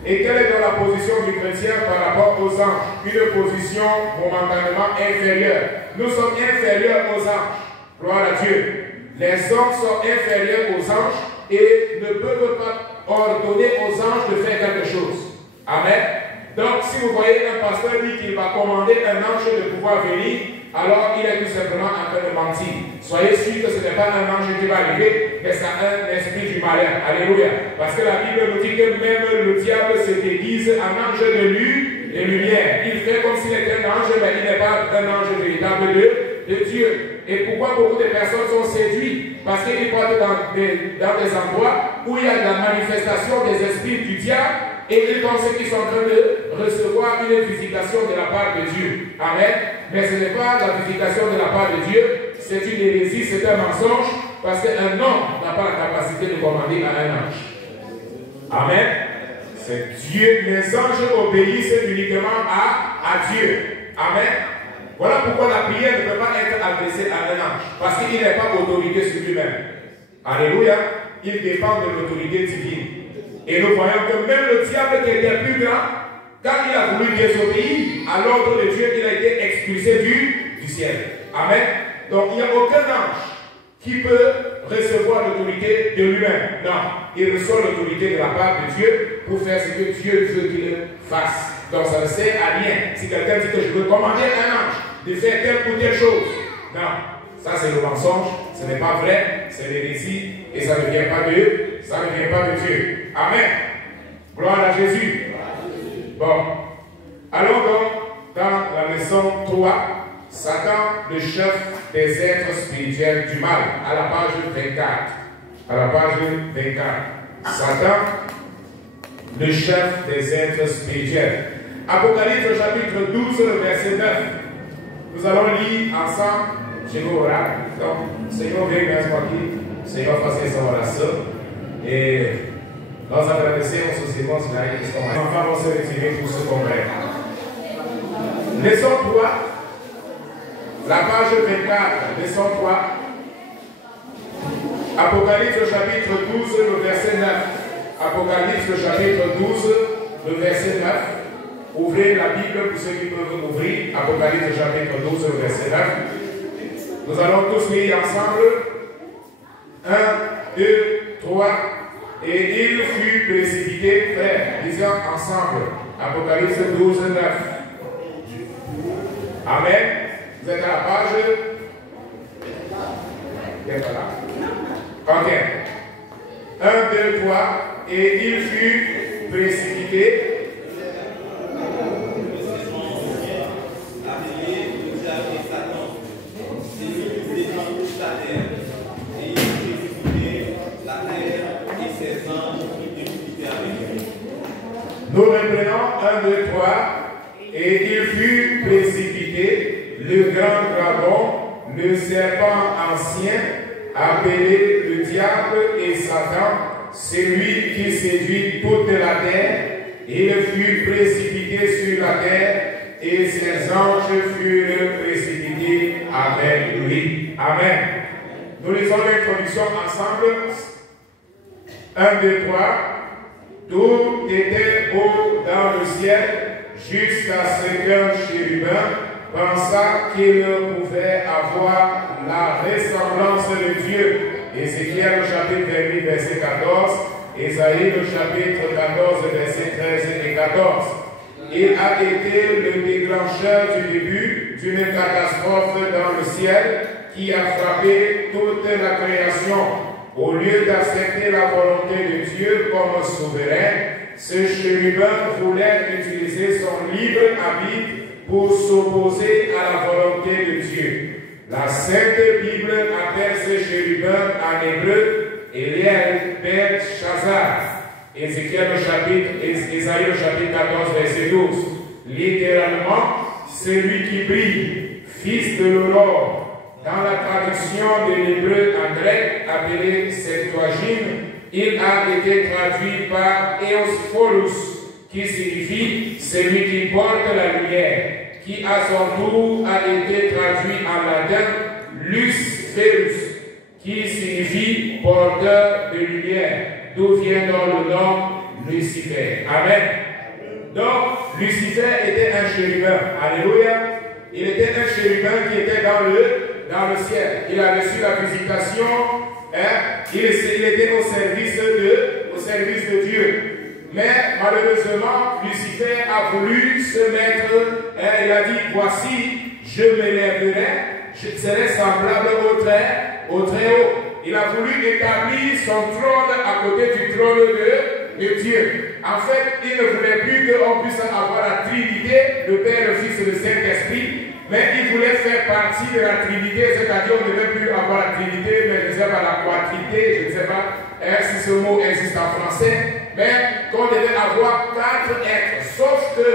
Et quelle est donc la position du chrétien par rapport aux anges? Une position momentanément inférieure. Nous sommes inférieurs aux anges. Gloire à Dieu. Les hommes sont inférieurs aux anges et ne peuvent pas ordonner aux anges de faire quelque chose. Amen. Donc, si vous voyez un pasteur dit qu'il va commander un ange de pouvoir venir, alors il est tout simplement en train de mentir. Soyez sûrs que ce n'est pas un ange qui va arriver, mais c'est un esprit du malin. Alléluia. Parce que la Bible nous dit que même le diable se déguise en ange de lumière et lumière. Il fait comme s'il était un ange, mais il n'est pas un ange véritable de Dieu. Et pourquoi beaucoup de personnes sont séduites? Parce qu'ils partent dans des endroits où il y a la manifestation des esprits du diable et ils pensent qu'ils sont en train de recevoir une visitation de la part de Dieu. Amen. Mais ce n'est pas la visitation de la part de Dieu, c'est une hérésie, c'est un mensonge, parce qu'un homme n'a pas la capacité de commander à un ange. Amen. C'est Dieu. Les anges obéissent uniquement à Dieu. Amen. Voilà pourquoi la prière ne peut pas être adressée à un ange. Parce qu'il n'est pas autorité sur lui-même. Alléluia. Il dépend de l'autorité divine. Et nous voyons que même le diable qui était plus grand, quand il a voulu désobéir à l'ordre de Dieu, il a été expulsé du ciel. Amen. Donc il n'y a aucun ange qui peut recevoir l'autorité de lui-même. Non. Il reçoit l'autorité de la part de Dieu pour faire ce que Dieu veut qu'il fasse. Donc ça ne sert à rien. Si quelqu'un dit que je veux commander à un ange de faire telle ou telle chose, non, ça c'est le mensonge, ce n'est pas vrai, c'est l'hérésie et ça ne vient pas de Dieu. Amen. Gloire à Jésus. Bon, allons donc dans la leçon 3, Satan, le chef des êtres spirituels du mal, à la page 24. À la page 24. Satan, le chef des êtres spirituels. Apocalypse chapitre 12, le verset 9. Nous allons lire ensemble. Je vous orar. Donc, Senhor, vem mesmo aqui. Senhor, faça essa oração. E nós agradecemos os irmãos que estão aí. Nós vamos se retirer pour ce congrès. Leçon 3. La page 24. Leçon 3. Apocalypse chapitre 12, le verset 9. Apocalypse chapitre 12, le verset 9. Ouvrez la Bible pour ceux qui peuvent ouvrir. Apocalypse chapitre 12, le verset 9. Nous allons tous lire ensemble. 1, 2, 3. Et il fut précipité, frère. Lisons ensemble. Apocalypse 12, 9. Amen. Vous êtes à la page. Bien voilà. Ok. 1, 2, 3. Et il fut précipité. Nous reprenons 1, 2, 3. Et il fut précipité, le grand dragon, le serpent ancien, appelé le diable et Satan, celui qui séduit toute la terre. Il fut précipité sur la terre et ses anges furent précipités avec lui. Amen. Nous lisons l'introduction ensemble. 1, 2, 3. Tout était beau dans le ciel jusqu'à ce qu'un chérubin pensa qu'il pouvait avoir la ressemblance de Dieu. Ézéchiel chapitre 28, verset 14. Ésaïe le chapitre 14, verset 13 et 14. Il a été le déclencheur du début d'une catastrophe dans le ciel qui a frappé toute la création. Au lieu d'accepter la volonté de Dieu comme souverain, ce chérubin voulait utiliser son libre arbitre pour s'opposer à la volonté de Dieu. La Sainte Bible appelle ce chérubin en hébreu Eliel Belshazzar. Ésaïe au chapitre 14, verset 12. Littéralement, celui qui brille, fils de l'aurore. Dans la traduction de l'hébreu en grec appelé Septuagint, il a été traduit par Eospholus, qui signifie celui qui porte la lumière, qui à son tour a été traduit en latin Luciferus, qui signifie porteur de lumière, d'où vient donc le nom Lucifer. Amen. Donc, Lucifer était un chérubin. Alléluia. Il était un chérubin qui était dans le ciel. Il a reçu la visitation. Il était au service de Dieu. Mais malheureusement, Lucifer a voulu se mettre, il a dit, voici, je m'élèverai, je serai semblable au très haut. Il a voulu établir son trône à côté du trône de Dieu. En fait, il ne voulait plus qu'on puisse avoir la Trinité, le Père, le Fils et le Saint-Esprit, mais il voulait faire partie de la Trinité, c'est-à-dire qu'on ne devait plus avoir la Trinité, mais je ne sais pas la quadrité, je ne sais pas si ce mot existe en français, mais qu'on devait avoir 4 êtres, sauf que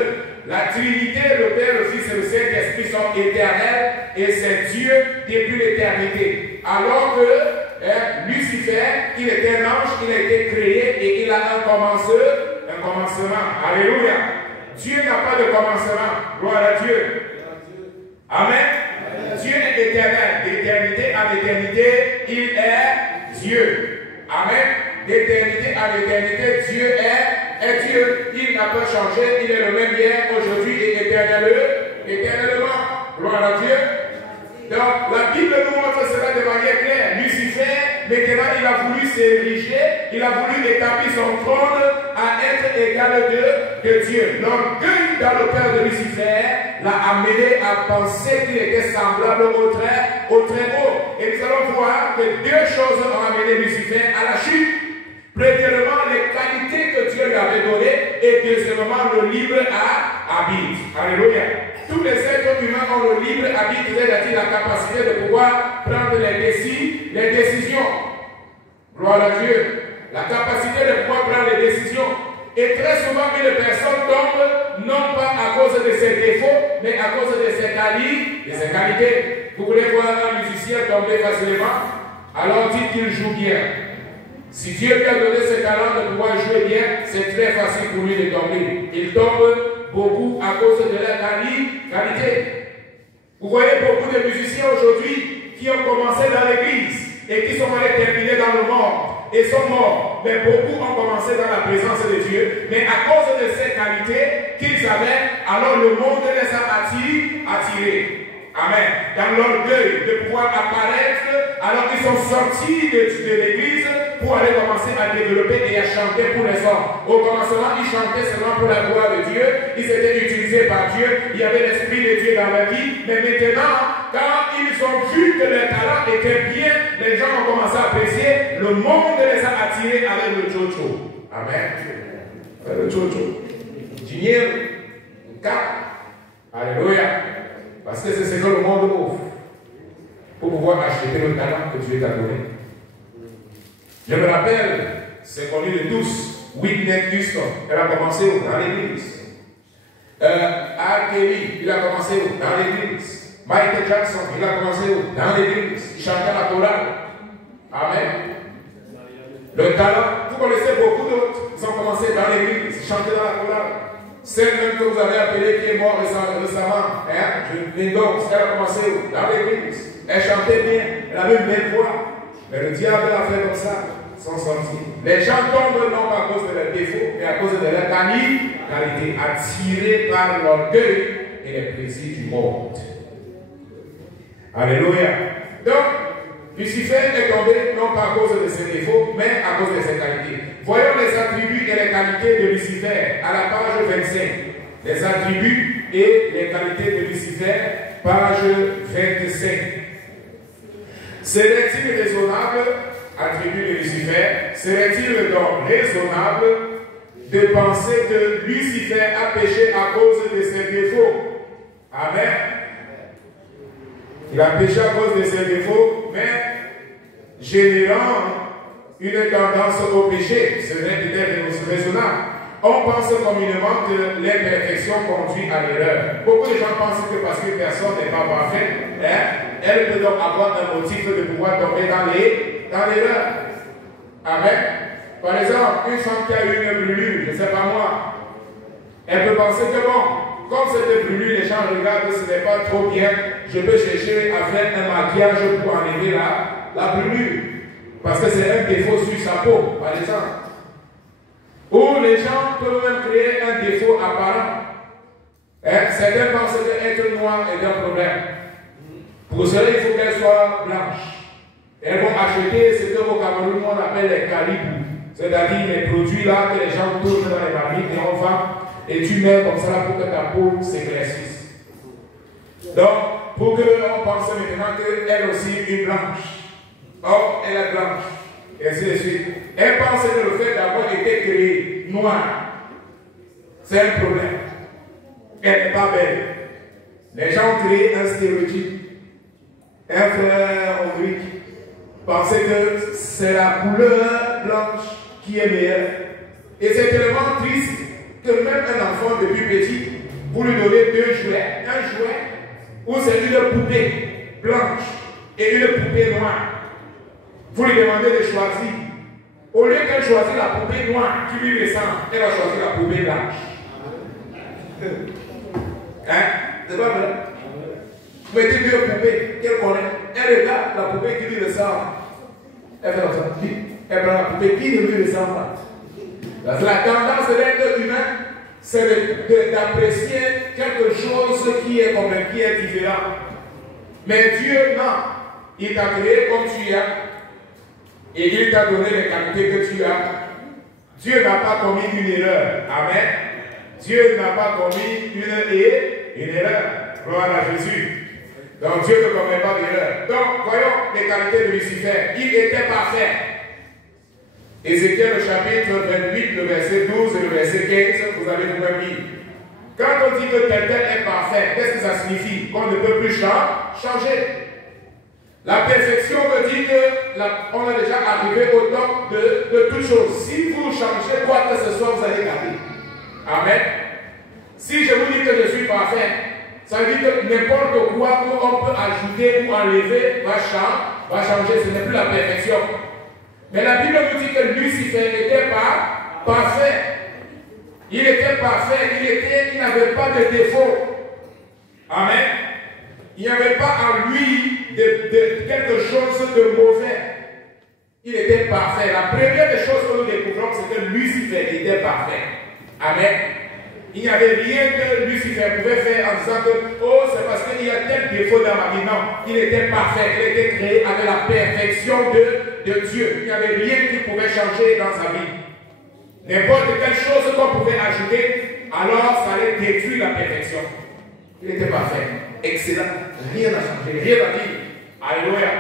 la Trinité, le Père, le Fils et le Saint-Esprit sont éternels et c'est Dieu depuis l'éternité. Alors que Lucifer, il était un ange, il a été créé et il a un commencement. Alléluia. Dieu n'a pas de commencement. Gloire à Dieu. Amen. Dieu est éternel. D'éternité à l'éternité, il est Dieu. Amen. D'éternité à l'éternité, Dieu est Dieu. Il n'a pas changé. Il est le même hier, aujourd'hui et éternellement. Gloire à Dieu. Donc, la Bible nous montre cela de manière claire. Lucifer, maintenant, il a voulu s'ériger, il a voulu établir son trône à être égal de Dieu. L'orgueil dans le cœur de Lucifer l'a amené à penser qu'il était semblable au très haut. Et nous allons voir que 2 choses ont amené Lucifer à la chute. Premièrement, les qualités que Dieu lui avait données, et deuxièmement, le libre arbitre. Alléluia. Tous les êtres humains ont le libre arbitre, c'est-à-dire la capacité de pouvoir prendre les décisions. Gloire à Dieu. La capacité de pouvoir prendre les décisions. Et très souvent, une personne tombe non pas à cause de ses défauts, mais à cause de ses qualités. Vous voulez voir un musicien tomber facilement? Alors dites qu'il joue bien. Si Dieu lui a donné ce talent de pouvoir jouer bien, c'est très facile pour lui de tomber. Il tombe beaucoup à cause de leur qualité. Vous voyez beaucoup de musiciens aujourd'hui qui ont commencé dans l'église et qui sont allés terminer dans le monde et sont morts. Mais beaucoup ont commencé dans la présence de Dieu. Mais à cause de ces qualités qu'ils avaient, alors le monde les a attirés. Amen. Dans l'orgueil de pouvoir apparaître, alors ils sont sortis de l'église pour aller commencer à développer et à chanter pour les hommes. Au commencement, ils chantaient seulement pour la gloire de Dieu. Ils étaient utilisés par Dieu. Il y avait l'Esprit de Dieu dans leur vie. Mais maintenant, quand ils ont vu que leur talent était bien, les gens ont commencé à apprécier. Le monde les a attirés avec le jojo. Amen. Avec le jojo. Dinheiro, un cap. Alléluia. Parce que c'est ce que le monde offre pour pouvoir acheter le talent que Dieu t'a donné. Je me rappelle, c'est connu de tous, Whitney Houston, elle a commencé où? Dans l'église. R. Kelly, il a commencé où? Dans l'église. Michael Jackson, il a commencé où? Dans l'église. Il chantait la chorale. Amen. Le talent, vous connaissez beaucoup d'autres, ils ont commencé dans l'église, ils chantaient dans la chorale. Celle même que vous avez appelée qui est morte récemment, Lindox, elle a commencé où? Dans l'église. Elle chantait bien, elle avait une belle voix. Mais le diable l'a fait comme ça, sans sortir. Les gens tombent non pas à cause de leurs défauts, mais à cause de leur qualité, attirés par l'orgueil et les plaisirs du monde. Alléluia. Donc, Lucifer est tombé non pas à cause de ses défauts, mais à cause de ses qualités. Voyons les attributs et les qualités de Lucifer à la page 25. Les attributs et les qualités de Lucifer, page 25. Serait-il raisonnable, attribut de Lucifer, serait-il donc raisonnable de penser que Lucifer a péché à cause de ses défauts? Amen. Il a péché à cause de ses défauts, mais générant une tendance au péché, ce n'est peut-être raisonnable. On pense communément que l'imperfection conduit à l'erreur. Beaucoup de gens pensent que parce que personne n'est pas parfait, elle peut donc avoir un motif de pouvoir tomber dans l'erreur. Amen. Par exemple, une femme qui a eu une brûlure, je ne sais pas moi, elle peut penser que bon, comme cette brûlure, les gens regardent, ce n'est pas trop bien, je peux chercher à faire un maquillage pour enlever la brûlure. Parce que c'est un défaut sur sa peau, par exemple. Ou les gens peuvent même créer un défaut apparent. Certains pensent qu'être noir est un problème. Pour cela, il faut qu'elle soit blanche. Elles vont acheter ce que au Cameroun on appelle les caribous. C'est-à-dire les produits là que les gens tournent dans les marmites et on vend. Et tu mets comme ça pour que ta peau s'éclaircisse. Donc, pour qu'on pense maintenant qu'elle aussi est blanche. Or, elle est blanche. Et ainsi de suite. Elle pense que le fait d'avoir été créée noire, c'est un problème. Elle n'est pas belle. Les gens ont créé un stéréotype. Un frère hongrique pensait que c'est la couleur blanche qui est meilleure. Et c'est tellement triste que même un enfant depuis petit, vous lui donnez deux jouets, un jouet où c'est une poupée blanche et une poupée noire. Vous lui demandez de choisir. Au lieu qu'elle choisisse la poupée noire qui lui ressemble, elle va choisir la poupée blanche. Hein? C'est pas vrai? Vous mettez deux poupées qu'elle connaît. Elle regarde la poupée qui lui ressemble. Elle fait comme ça. Elle prend la poupée qui ne lui ressemble pas. La tendance de l'être humain, c'est d'apprécier quelque chose qui est commun, qui est différent. Mais Dieu, non. Il t'a créé comme tu es. Et il t'a donné les qualités que tu as. Dieu n'a pas commis une erreur. Amen. Dieu n'a pas commis une erreur. Gloire à Jésus. Donc Dieu ne commet pas d'erreur. Donc voyons les qualités de Lucifer. Il était parfait. Ézéchiel chapitre 28, le verset 12 et le verset 15, vous avez vous-même lu. Quand on dit que quelqu'un est parfait, qu'est-ce que ça signifie? Qu'on ne peut plus changer. La perfection veut dire qu'on est déjà arrivé au top de toutes choses. Si vous changez quoi que ce soit, vous allez garder. Amen. Si je vous dis que je suis parfait, ça veut dire que n'importe quoi qu'on peut ajouter ou enlever va changer. Ce n'est plus la perfection. Mais la Bible nous dit que Lucifer n'était pas parfait. Il était parfait. Il n'avait pas de défaut. Amen. Il n'y avait pas en lui quelque chose de mauvais. Il était parfait. La première des choses que nous découvrons, c'est que Lucifer était parfait. Amen. Il n'y avait rien que Lucifer pouvait faire en disant que oh, c'est parce qu'il y a tel défaut dans ma vie. Non, il était parfait. Il était créé avec la perfection de Dieu. Il n'y avait rien qui pouvait changer dans sa vie. N'importe quelle chose qu'on pouvait ajouter, alors ça allait détruire la perfection. Il était parfait. Excellent. Rien n'a changé. Rien à dire. Alléluia.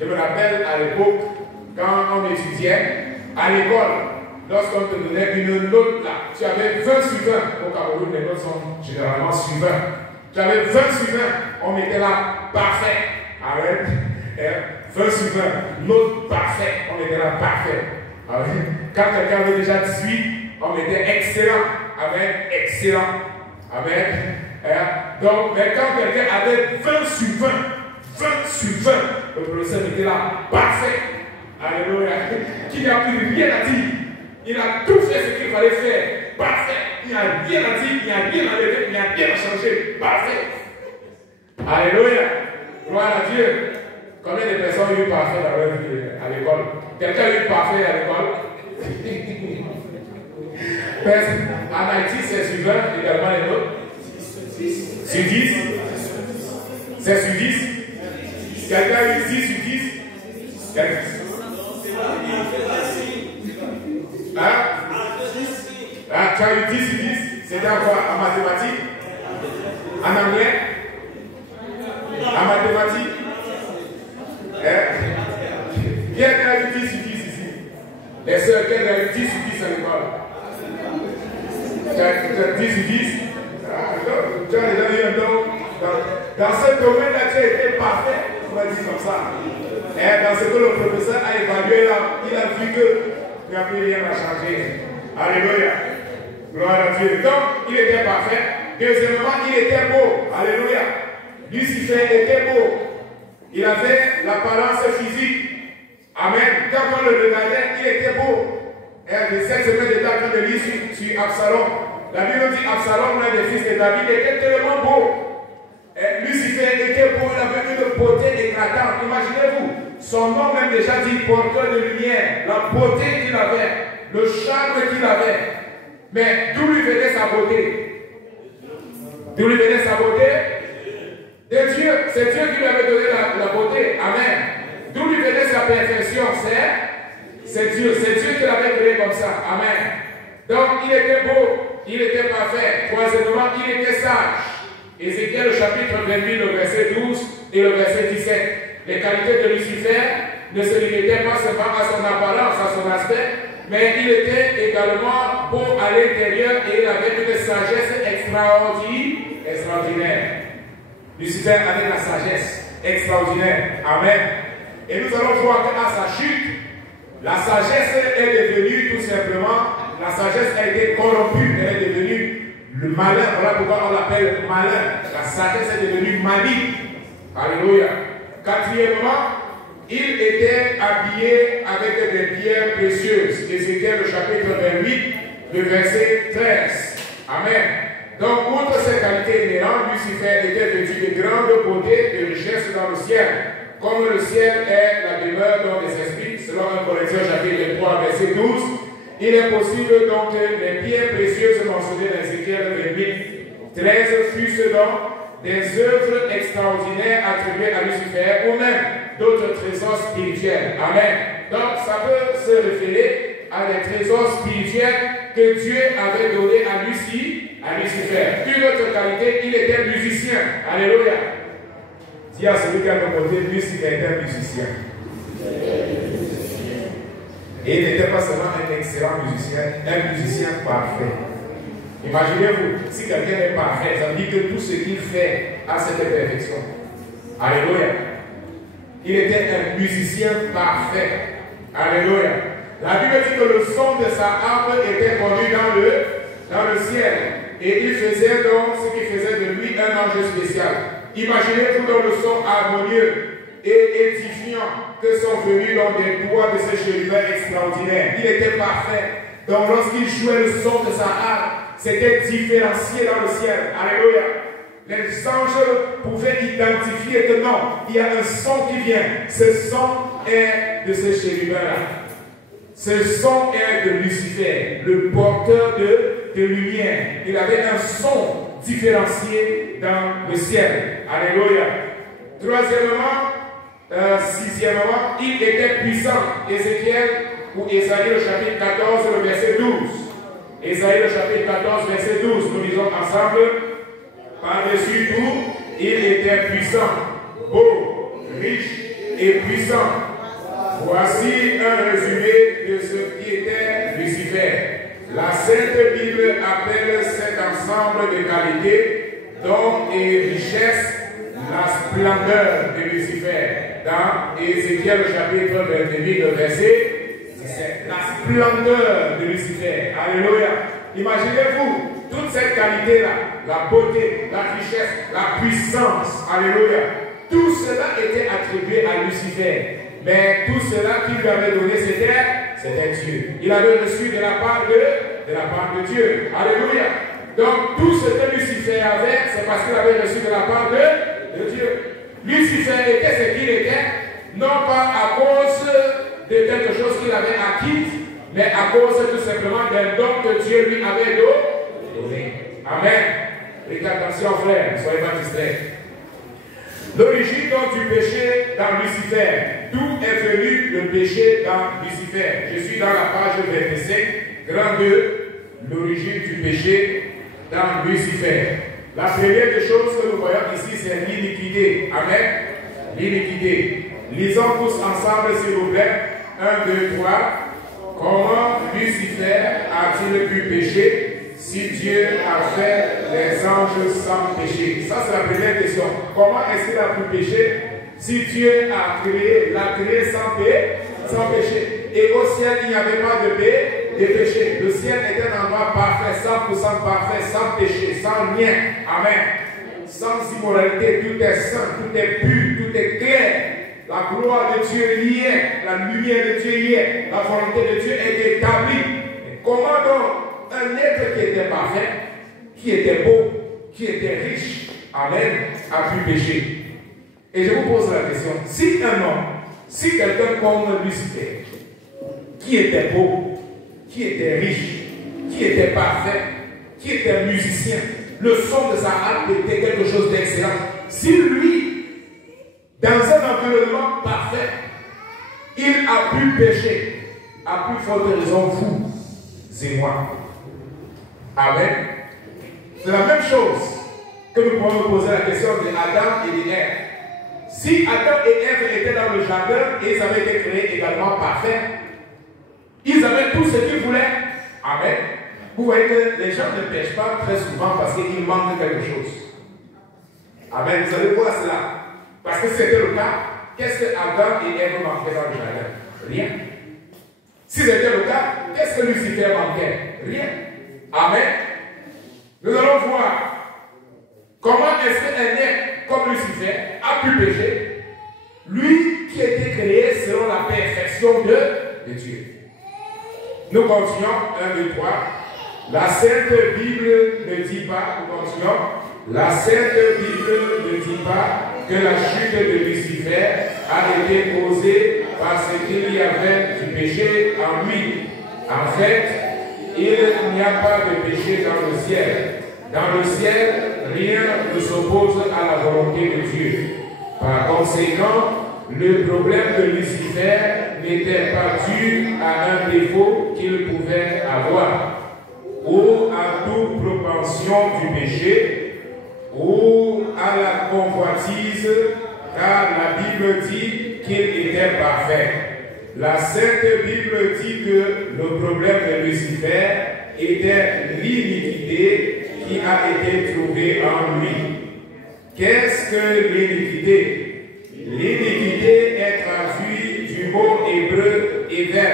Je me rappelle à l'époque, quand on étudiait à l'école, lorsqu'on te donnait une note là, tu avais 20 sur 20. Au Cameroun, les notes sont généralement sur 20. Tu avais 20 sur 20. On était là, parfait. Amen. 20 sur 20. Note parfait. On était là, parfait. Amen. Quand quelqu'un avait déjà 18, on était excellent. Amen. Excellent. Amen. Donc, mais quand quelqu'un avait 20 sur 20, 20 sur 20, le professeur était là, parfait. Alléluia. Qui n'a plus rien à dire. Il a tout fait ce qu'il fallait faire. Parfait. Il n'y a rien à dire, il n'y a rien à lever, il n'y a rien à changer. Parfait. Alléluia. Gloire à Dieu. Combien de personnes ont eu parfait dans leur vie à l'école? Quelqu'un a eu parfait à l'école? En Haïti, c'est sur 20, également les autres. Sur 10? C'est sur 10? Quelqu'un a eu 10 sur 10? Tu as eu 10 sur 10? C'était en quoi? En mathématiques? En anglais? En mathématiques? soeurs, qui a eu 10 sur 10 à l'école? Tu as 10 sur 10? Tu as déjà eu un don. Dans ce domaine-là, tu as été parfait, on va dire comme ça. Et dans ce que le professeur a évalué là, il a vu qu'il n'y a plus rien à changer. Alléluia. Gloire à Dieu. Donc, il était parfait. Deuxièmement, il était beau. Alléluia. Lucifer était beau. Il avait l'apparence physique. Amen. Quand on le regardait, il était beau. Et cette semaine, j'étais en train de lire sur Absalom. La Bible dit Absalom, l'un des fils de David, était tellement beau. Et Lucifer était beau, il avait une beauté éclatante. Imaginez-vous, son nom même déjà dit porteur de lumière, la beauté qu'il avait, le charme qu'il avait. Mais d'où lui venait sa beauté? D'où lui venait sa beauté? De Dieu. C'est Dieu qui lui avait donné la beauté. Amen. D'où lui venait sa perfection? C'est Dieu. C'est Dieu qui l'avait créé comme ça. Amen. Donc il était beau, il était parfait. Troisièmement, il était sage. Ézéchiel, le chapitre 28, le verset 12 et le verset 17. Les qualités de Lucifer ne se limitaient pas seulement à son apparence, à son aspect, mais il était également beau à l'intérieur et il avait une sagesse extraordinaire. Lucifer avait la sagesse extraordinaire. Amen. Et nous allons voir qu'à sa chute, la sagesse est devenue tout simplement, la sagesse a été corrompue, elle est devenue le malin. Voilà pourquoi on l'appelle malin. La sagesse est devenue maligne. Alléluia. Quatrièmement, il était habillé avec des pierres précieuses. Ézéchiel, le chapitre 28, le verset 13. Amen. Donc, outre ses qualités inhérentes, Lucifer était vêtu de grande beauté et de richesse dans le ciel. Comme le ciel est la demeure des esprits, selon 1 Corinthiens chapitre 3, verset 12, il est possible donc que les pierres précieuses mentionnées dans Ézéchiel 28, 13 fussent donc des œuvres extraordinaires attribuées à Lucifer ou même d'autres trésors spirituels. Amen. Donc ça peut se référer à des trésors spirituels que Dieu avait donnés à Lucifer. Une autre qualité, il était musicien. Alléluia. Dis à celui qui a ton côté, Lucifer était un musicien. Et il n'était pas seulement un excellent musicien, un musicien parfait. Imaginez-vous, si quelqu'un est parfait, ça veut dire que tout ce qu'il fait a cette perfection. Alléluia. Il était un musicien parfait. Alléluia. La Bible dit que le son de sa harpe était connu dans le ciel. Et il faisait donc ce qui faisait de lui un ange spécial. Imaginez-vous dans le son harmonieux et édifiant que sont venus dans des doigts de ce chérubin extraordinaire. Il était parfait. Donc lorsqu'il jouait le son de sa harpe, c'était différencié dans le ciel. Alléluia. Les anges pouvaient identifier que non, il y a un son qui vient. Ce son est de ce chérubin-là. Ce son est de Lucifer, le porteur de lumière. Il avait un son différencié dans le ciel. Alléluia. Troisièmement, sixièmement, il était puissant. Ézéchiel ou Ésaïe le chapitre 14, le verset 12. Ésaïe le chapitre 14, verset 12. Nous lisons ensemble. Par-dessus tout, il était puissant, beau, riche et puissant. Voici un résumé de ce qui était Lucifer. La Sainte Bible appelle cet ensemble de qualités, dons et richesses, la splendeur de Lucifer. Dans Ézéchiel chapitre 28, verset 17. La splendeur de Lucifer. Alléluia. Imaginez-vous toute cette qualité-là, la beauté, la richesse, la puissance. Alléluia. Tout cela était attribué à Lucifer. Mais tout cela qu'il lui avait donné, c'était Dieu. Il avait reçu de la part de Dieu. Alléluia. Donc tout ce que Lucifer avait, c'est parce qu'il avait reçu de la part de Dieu. Lucifer était ce qu'il était, non pas à cause de quelque chose qu'il avait acquis, mais à cause tout simplement d'un don que Dieu lui avait donné. Amen. Faites attention frère, ne soyez pas distraits. L'origine donc du péché dans Lucifer. D'où est venu le péché dans Lucifer? Je suis dans la page 25, grand 2, l'origine du péché dans Lucifer. La première des choses que nous voyons ici, c'est l'iniquité. Amen. L'iniquité. Lisons tous ensemble, s'il vous plaît. 1, 2, 3. Comment Lucifer a-t-il pu pécher si Dieu a fait les anges sans péché? Ça, c'est la première question. Comment est-ce qu'il a pu pécher si Dieu l'a créé sans péché? Et au ciel, il n'y avait pas de péché. Le ciel était un endroit parfait, 100% parfait, sans péché, sans rien. Amen. Sans immoralité, tout est saint, tout est pur, tout est clair. La gloire de Dieu y est, la lumière de Dieu y est, la volonté de Dieu est établie. Et comment donc un être qui était parfait, qui était beau, qui était riche, amen, a pu pécher? Et je vous pose la question, si un homme, si quelqu'un comme Lucifer, qui était beau, qui était riche, qui était parfait, qui était musicien, le son de sa harpe était quelque chose d'excellent, si lui, dans un environnement parfait, il a pu pécher, à plus forte raison vous et moi. Amen. C'est la même chose que nous pouvons nous poser la question de Adam et d'Ève. Si Adam et Ève étaient dans le jardin et ils avaient été créés également parfaits, ils avaient tout ce qu'ils voulaient. Amen. Vous voyez que les gens ne pêchent pas très souvent parce qu'il manque quelque chose. Amen. Vous allez voir cela. Parce que c'était le cas, qu'est-ce que Adam et Ève manquaient dans le jardin? Rien. Si c'était le cas, qu'est-ce que Lucifer manquait? Rien. Amen. Nous allons voir comment est-ce qu'un être comme Lucifer a pu pécher, lui qui était créé selon la perfection de Dieu. Nous continuons, 1, 2, 3. La Sainte Bible ne dit pas, nous continuons, la Sainte Bible ne dit pas que la chute de Lucifer a été causée parce qu'il y avait du péché en lui. En fait, il n'y a pas de péché dans le ciel. Dans le ciel, rien ne s'oppose à la volonté de Dieu. Par conséquent, le problème de Lucifer n'était pas dû à un défaut qu'il pouvait avoir, ou à toute propension du péché, ou à la convoitise, car la Bible dit qu'il était parfait. La Sainte Bible dit que le problème de Lucifer était l'iniquité qui a été trouvée en lui. Qu'est-ce que l'iniquité? L'iniquité est traduite du mot hébreu éver,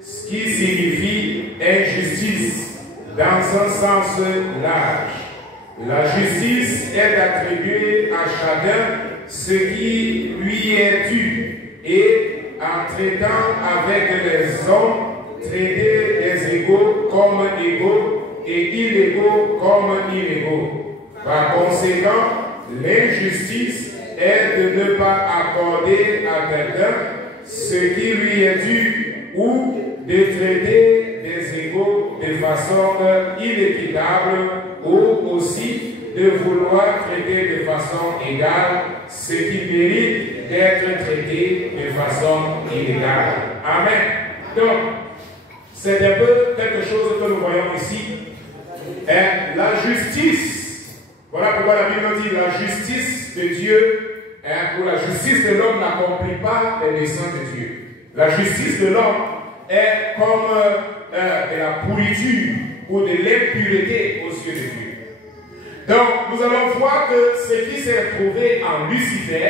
ce qui signifie injustice, dans un sens large. La justice est d'attribuer à chacun ce qui lui est dû et en traitant avec les hommes, traiter les égaux comme égaux et illégaux comme illégaux. Par conséquent, l'injustice est de ne pas accorder à quelqu'un ce qui lui est dû ou de traiter des égaux de façon inéquitable ou aussi de vouloir traiter de façon égale ce qui mérite d'être traité de façon illégale. Amen. Donc, c'est un peu quelque chose que nous voyons ici. Et la justice, voilà pourquoi la Bible dit la justice de Dieu, ou la justice de l'homme n'accomplit pas les desseins de Dieu. La justice de l'homme est comme de la pourriture ou de l'impureté aux yeux de Dieu. Donc, nous allons voir que ce qui s'est trouvé en Lucifer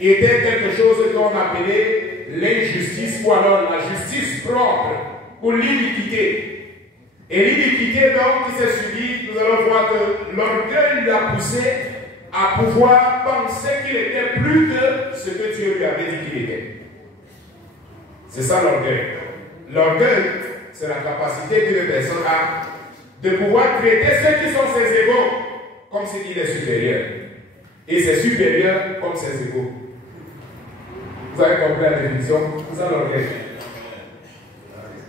était quelque chose qu'on appelait l'injustice ou alors la justice propre ou l'iniquité. Et l'iniquité donc qui s'est subie, nous allons voir que l'orgueil l'a poussé à pouvoir penser qu'il était plus que ce que Dieu lui avait dit qu'il était. C'est ça l'orgueil. L'orgueil, c'est la capacité qu'une personne a de pouvoir traiter ceux qui sont ses égaux comme s'il est supérieur. Et ses supérieurs comme ses égaux. Vous avez compris la définition? C'est ça l'orgueil.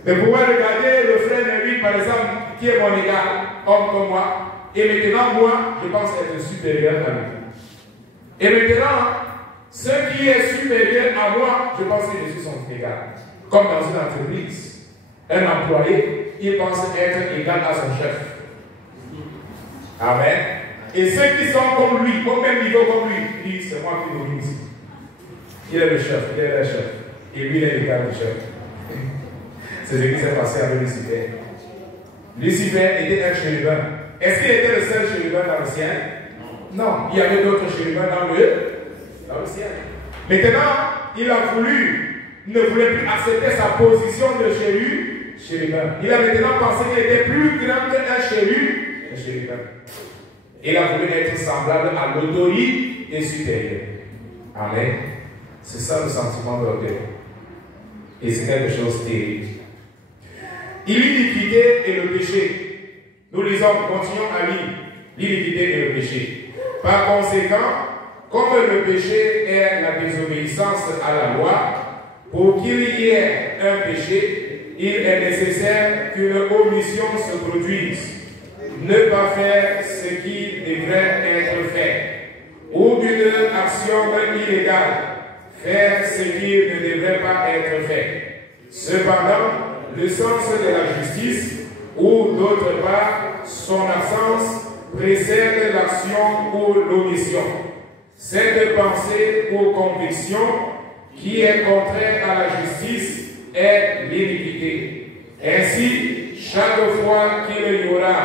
De pouvoir regarder le frère de lui, par exemple, qui est mon égal, homme comme moi, et maintenant moi, je pense être supérieur à lui. Et maintenant, ce qui est supérieur à moi, je pense que je suis son égal. Comme dans une entreprise, un employé, il pense être égal à son chef. Amen. Et ceux qui sont comme lui, au même niveau comme lui, disent c'est moi qui nourris ici. Il est le chef, il est le chef. Et lui, il est l'égal du chef. C'est ce qui s'est passé avec Lucifer. Lucifer était un chérubin. Est-ce qu'il était le seul chérubin dans le ciel? Non. Il y avait d'autres chérubins dans le ciel. Maintenant, il ne voulait plus accepter sa position de chérubin. Il a maintenant pensé qu'il était plus grand qu'un chérubin. Il a voulu être semblable à l'autorité supérieure. Amen. C'est ça le sentiment de l'orgueil. Et c'est quelque chose de terrible. L'iniquité et le péché. Nous lisons, continuons à lire l'iniquité et le péché. Par conséquent, comme le péché est la désobéissance à la loi, pour qu'il y ait un péché, il est nécessaire qu'une omission se produise. Ne pas faire ce qui devrait être fait, ou une action illégale, faire ce qui ne devrait pas être fait. Cependant, le sens de la justice, ou d'autre part, son absence, précède l'action ou l'omission. Cette pensée ou conviction qui est contraire à la justice est l'iniquité. Ainsi, chaque fois qu'il y aura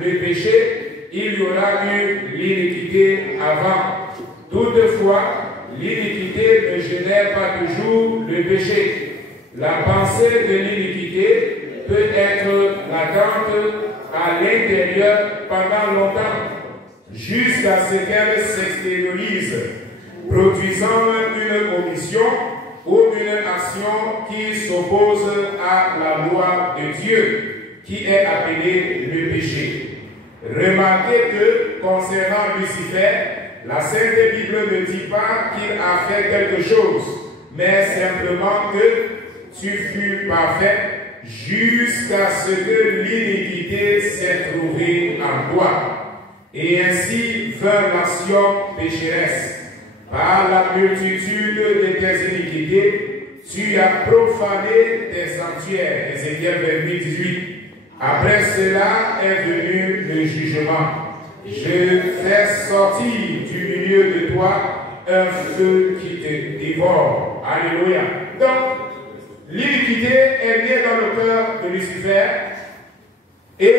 le péché, il y aura eu l'iniquité avant. Toutefois, l'iniquité ne génère pas toujours le péché. La pensée de l'iniquité peut être latente à l'intérieur pendant longtemps, jusqu'à ce qu'elle s'extériorise, produisant une omission ou une action qui s'oppose à la loi de Dieu, qui est appelée le péché. Remarquez que, concernant Lucifer, la Sainte Bible ne dit pas qu'il a fait quelque chose, mais simplement que tu fus parfait jusqu'à ce que l'iniquité s'est trouvée en toi. Et ainsi vint l'action pécheresse. Par la multitude de tes iniquités, tu as profané tes sanctuaires. Ézéchiel 28, 18. Après cela est venu le jugement. Je fais sortir du milieu de toi un feu qui te dévore. Alléluia. Donc, l'iniquité est née dans le cœur de Lucifer. Et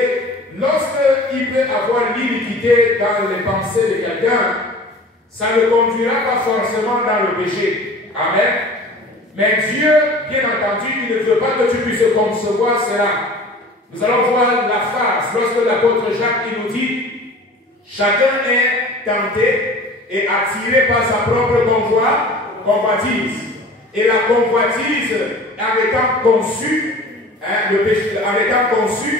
lorsqu'il peut avoir l'iniquité dans les pensées de quelqu'un, ça ne conduira pas forcément dans le péché. Amen. Mais Dieu, bien entendu, il ne veut pas que tu puisses concevoir cela. Nous allons voir la phase lorsque l'apôtre Jacques il nous dit chacun est tenté et attiré par sa propre convoitise. Et la convoitise, en étant conçue, le péché, en étant conçu,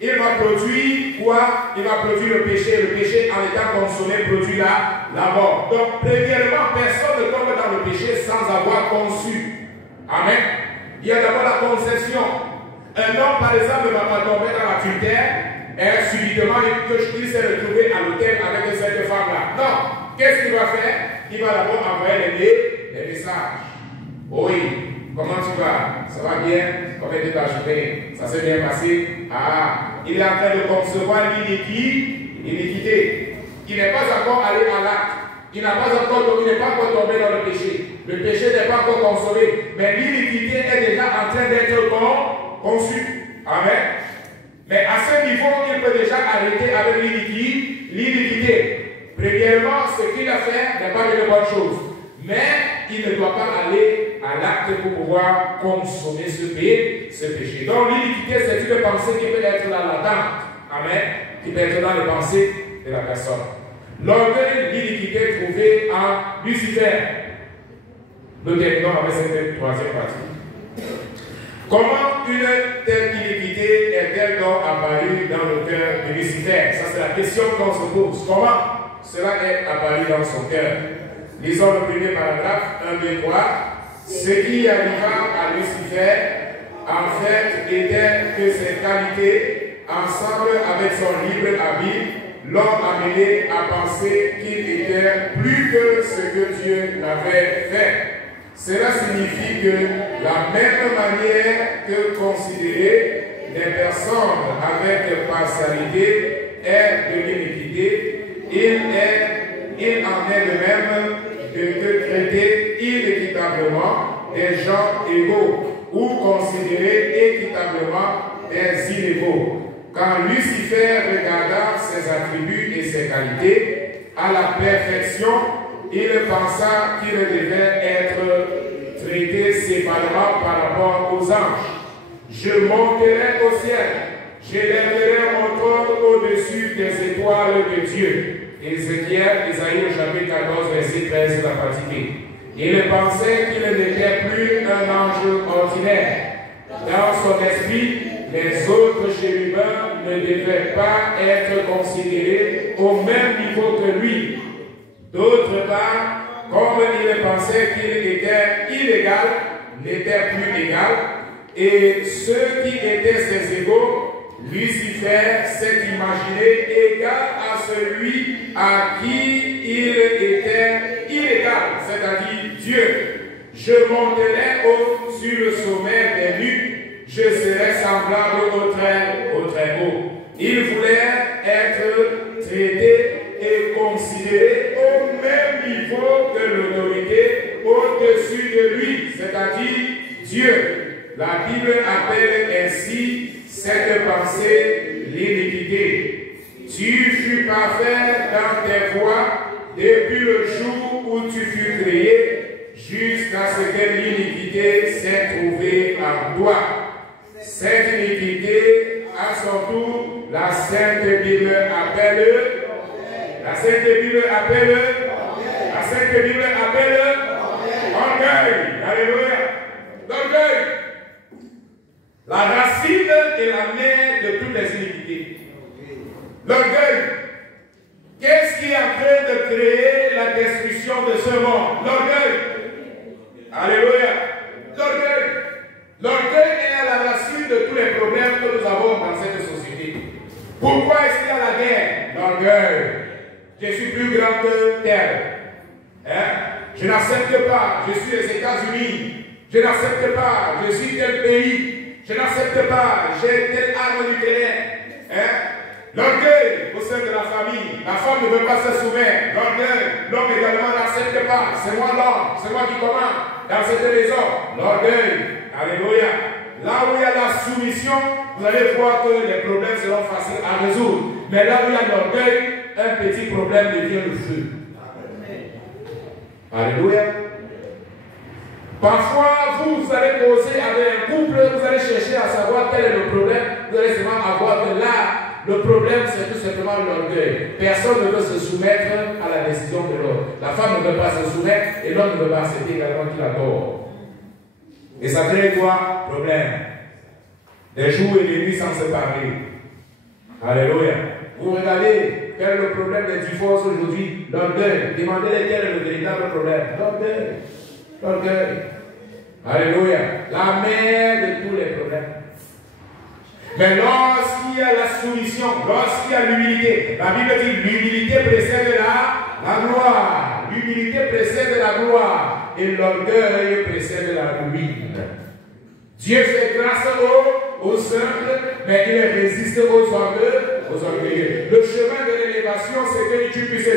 il va produire quoi? Il va produire le péché. Le péché, en étant consommé, produit la mort. Donc, premièrement, personne ne tombe dans le péché sans avoir conçu. Amen. Il y a d'abord la conception. Un homme, par exemple, ne va pas tomber dans l'adultère et subitement, il s'est retrouvé à l'hôtel avec cette femme-là. Non. Qu'est-ce qu'il va faire? Il va d'abord envoyer les messages. Oui, comment tu vas? Ça va bien? Combien de ta journée? Ça s'est bien passé? Ah, il est en train de concevoir l'iniquité. Il n'est pas encore allé à l'acte. Il n'est pas encore tombé dans le péché. Le péché n'est pas encore consommé. Mais l'iniquité est déjà en train d'être conçue. Amen. Mais à ce niveau, il peut déjà arrêter avec l'iniquité. Premièrement, ce qu'il a fait n'est pas une bonne chose. Mais il ne doit pas aller à l'acte pour pouvoir consommer ce péché. Donc l'iniquité, c'est une pensée qui peut être là latente. Amen. Qui peut être dans les pensées de la personne. L'orgueil, l'iniquité trouvée en Lucifer. Nous terminons avec cette troisième partie. Comment une telle iniquité est-elle donc apparue dans le cœur de Lucifer? Ça, c'est la question qu'on se pose. Comment cela est apparu dans son cœur? Lisons le premier paragraphe, 1, 2, 3. Ce qui arriva à Lucifer, en fait, était que ses qualités, ensemble avec son libre habit, l'ont amené à penser qu'il était plus que ce que Dieu l'avait fait. Cela signifie que la même manière que considérer les personnes avec partialité est de l'iniquité, il en est de même de traiter inéquitablement des gens égaux ou considérer ses qualités, à la perfection, il pensa qu'il devait être traité séparément par rapport aux anges. Je monterai au ciel, j'élèverai mon trône au-dessus des étoiles de Dieu. Ézéchiel, Isaïe au chapitre 14, verset 13, la partie B. Il pensait qu'il n'était plus un ange ordinaire. Dans son esprit, les autres chérubins ne devaient pas être considérés au même niveau que lui. D'autre part, comme il pensait qu'il était illégal, n'était plus égal, et ceux qui étaient ses égaux, Lucifer s'est imaginé égal à celui à qui il était illégal, c'est-à-dire Dieu. Je monterai sur le sommet des nues, je serai semblable au très haut. Il voulait être traité et considéré au même niveau que l'autorité au-dessus de lui, c'est-à-dire Dieu. La Bible appelle ainsi cette pensée l'iniquité. Tu fus parfait dans tes voies depuis le jour où tu fus créé, jusqu'à ce que l'iniquité s'est trouvée en toi. Cette iniquité, à son tour, la Sainte Bible appelle. La Sainte Bible appelle. La Sainte Bible appelle. Orgueil. Alléluia. L'orgueil. La racine est la mère de toutes les iniquités. L'orgueil. Qu'est-ce qui est en train de créer la destruction de ce monde? L'orgueil. Alléluia. L'orgueil. L'orgueil est à la racine de tous les problèmes que nous avons dans cette société. Pourquoi est-ce qu'il y a la guerre? L'orgueil. Je suis plus grand que tel. Je n'accepte pas. Je suis les États-Unis. Je n'accepte pas. Je suis tel pays. Je n'accepte pas, j'ai telle arme nucléaire. L'orgueil au sein de la famille, la femme ne veut pas se soumettre. L'orgueil, l'homme également n'accepte pas. C'est moi l'homme, c'est moi qui commande dans cette maison. L'orgueil, alléluia. Là où il y a la soumission, vous allez voir que les problèmes seront faciles à résoudre. Mais là où il y a l'orgueil, un petit problème devient le feu. Alléluia. Parfois, vous allez causer avec un couple, vous allez chercher à savoir quel est le problème, vous allez seulement avoir que là, le problème c'est tout simplement l'orgueil. Personne ne veut se soumettre à la décision de l'autre. La femme ne veut pas se soumettre et l'homme ne veut pas accepter également qu'il a tort. Et ça crée quoi? Problème. Des jours et des nuits sans se parler. Alléluia. Vous regardez, quel est le problème des divorces aujourd'hui? L'orgueil. Demandez-les quel est le véritable problème. L'orgueil. L'orgueil. Alléluia. La mère de tous les problèmes. Mais lorsqu'il y a la soumission, lorsqu'il y a l'humilité, la Bible dit l'humilité précède la gloire. L'humilité précède la gloire. Et l'orgueil précède la ruine. Dieu fait grâce aux simples, mais il résiste aux orgueilleux. Le chemin de l'élévation, c'est que tu puisses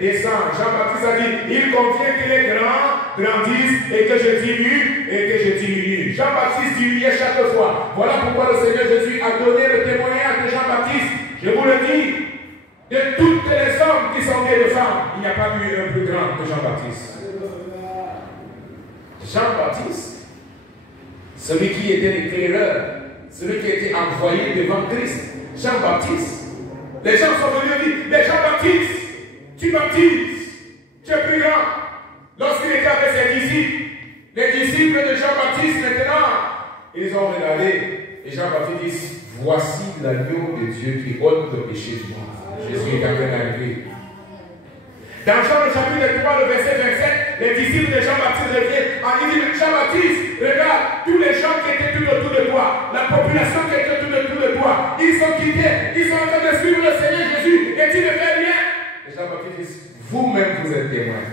descendre. Jean-Baptiste a dit, il convient que les grands grandissent et que je diminue. Jean-Baptiste diminuait chaque fois. Voilà pourquoi le Seigneur Jésus a donné le témoignage de Jean-Baptiste. Je vous le dis, de toutes les hommes qui sont nés de femmes, il n'y a pas eu un plus grand que Jean-Baptiste. Jean-Baptiste, celui qui était l'éclaireur, celui qui était envoyé devant Christ, Jean-Baptiste. Les gens sont venus dire, mais Jean-Baptiste, tu baptises, tu es plus grand. Lorsqu'il était avec ses disciples, les disciples de Jean-Baptiste maintenant, ils ont regardé et Jean-Baptiste dit, voici l'agneau de Dieu qui ôte le péché du monde. Jésus est en train d'arriver. Dans Jean le chapitre 3, le verset 27, les disciples de Jean-Baptiste reviennent en disant, Jean-Baptiste, regarde, tous les gens qui étaient tout autour de toi, la population qui était tout autour de toi, ils sont quittés, ils sont en train de suivre le Seigneur Jésus, et tu ne fais rien. Et Jean-Baptiste dit, vous-même vous êtes témoins.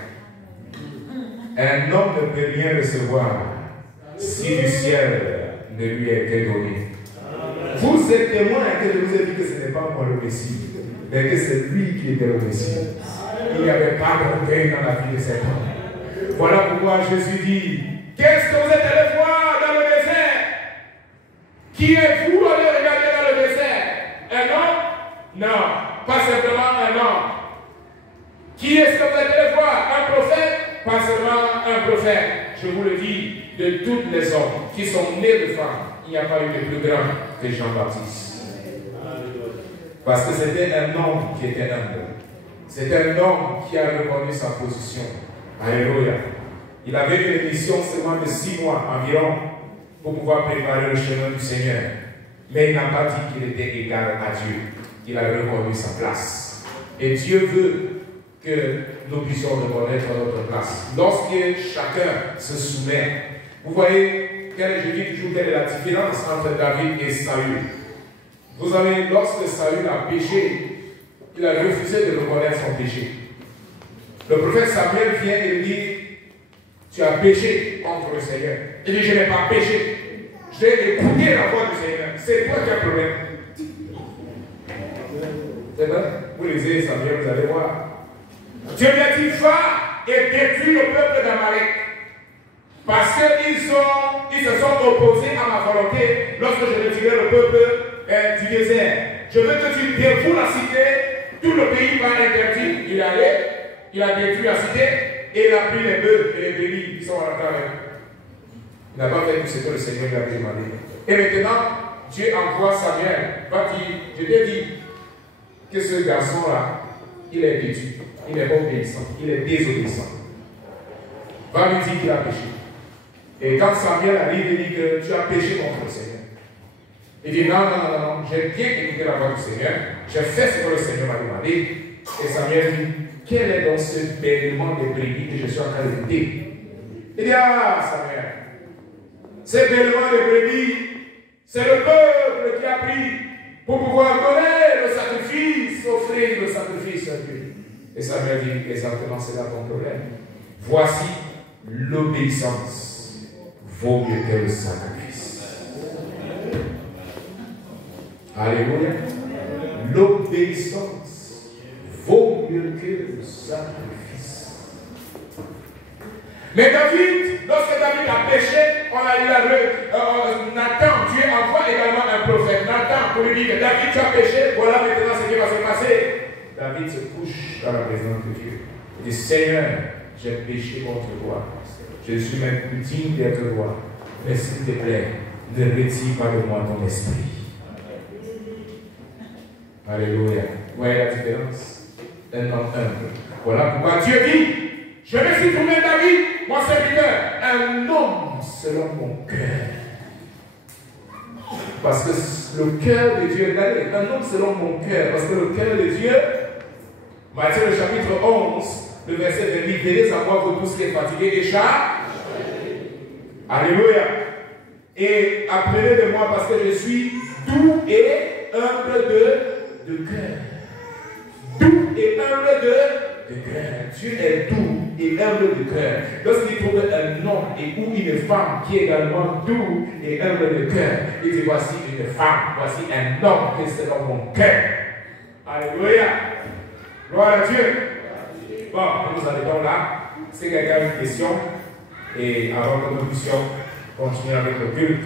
Un homme ne peut rien recevoir si du ciel ne lui a été donné. Vous êtes témoins que je vous ai dit que ce n'est pas moi le Messie, mais que c'est lui qui était le Messie. Il n'y avait pas d'orgueil dans la vie de cet homme. Voilà pourquoi Jésus dit, qu'est-ce que vous êtes allé voir dans le désert? Qui êtes-vous allé regarder dans le désert? Un homme? Non, pas simplement un homme. Qui est-ce que vous allez voir? Un prophète? Pas seulement un prophète. Je vous le dis, de tous les hommes qui sont nés de femmes, il n'y a pas eu de plus grand que Jean-Baptiste. Parce que c'était un homme qui était humble. C'était un homme qui a reconnu sa position. Alléluia. Il avait une mission seulement de 6 mois environ pour pouvoir préparer le chemin du Seigneur. Mais il n'a pas dit qu'il était égal à Dieu. Il a reconnu sa place. Et Dieu veut que nous puissions reconnaître notre place. Lorsque chacun se soumet, vous voyez, je dis toujours quelle est la différence entre David et Saül. Vous savez, lorsque Saül a péché, il a refusé de reconnaître son péché. Le prophète Samuel vient et lui dit, tu as péché contre le Seigneur. Il dit, je n'ai pas péché. J'ai écouté la voix du Seigneur. C'est toi qui as le problème. C'est vrai? Vous lisez Samuel, vous allez voir. Dieu lui a dit, va et détruis le peuple d'Amalek. Parce qu'ils se sont opposés à ma volonté lorsque je retirais le peuple du désert. Je veux que tu défoules la cité, tout le pays va interdit. Il est allé, il a détruit la cité et il a pris les bœufs et les béliers qui sont rentrés avec lui. Il n'a pas fait tout ce que le Seigneur lui a demandé. Et maintenant, Dieu envoie Samuel. Va dire, je t'ai dit que ce garçon-là, il est déçu. Il est obéissant, il est désobéissant. Va lui dire qu'il a péché. Et quand Samuel arrive, il dit que tu as péché contre le Seigneur. Il dit non, j'ai bien écouté la voix du Seigneur, j'ai fait ce que le Seigneur m'a demandé. Et Samuel dit, quel est donc ce bêlement de brebis que je suis en train de dire? Il dit, ah Samuel, ce bêlement de brebis, c'est le peuple qui a pris pour pouvoir donner le sacrifice, offrir le sacrifice à Dieu. Et Samuel dit, exactement, c'est là ton problème. Voici, l'obéissance vaut mieux que le sacrifice. Alléluia. L'obéissance vaut mieux que le sacrifice. Mais David, lorsque David a péché, Nathan, Dieu envoie également un prophète, Nathan, pour lui dire que David, tu as péché, voilà maintenant ce qui va se passer. David se couche dans la présence de Dieu. Il dit, Seigneur, j'ai péché contre toi. Je suis même digne d'être roi. Mais s'il te plaît, ne retire pas de moi ton esprit. Alléluia. Vous voyez la différence? Un homme humble. Voilà pourquoi Dieu dit, je me suis trouvé David, mon serviteur, un homme selon mon cœur. Parce que le cœur de Dieu, regardez, un homme selon mon cœur, parce que le cœur de Dieu, Matthieu le chapitre 11, le verset 20, venez à moi vous tous qui êtes fatigués et chargés. Alléluia. Et apprenez de moi parce que je suis doux et humble de cœur. Doux et humble de cœur. Dieu est doux et humble de cœur. Lorsqu'il trouve un homme et ou une femme qui est également doux et humble de cœur, il dit voici une femme, voici un homme qui est selon mon cœur. Alléluia. Gloire à Dieu. Bon, nous arrêtons là. Si quelqu'un a une question, et avant que nous puissions continuer avec le culte.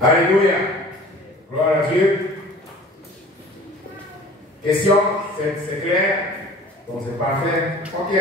Alléluia. Gloire à Dieu. Question, c'est clair? Donc c'est parfait. Ok.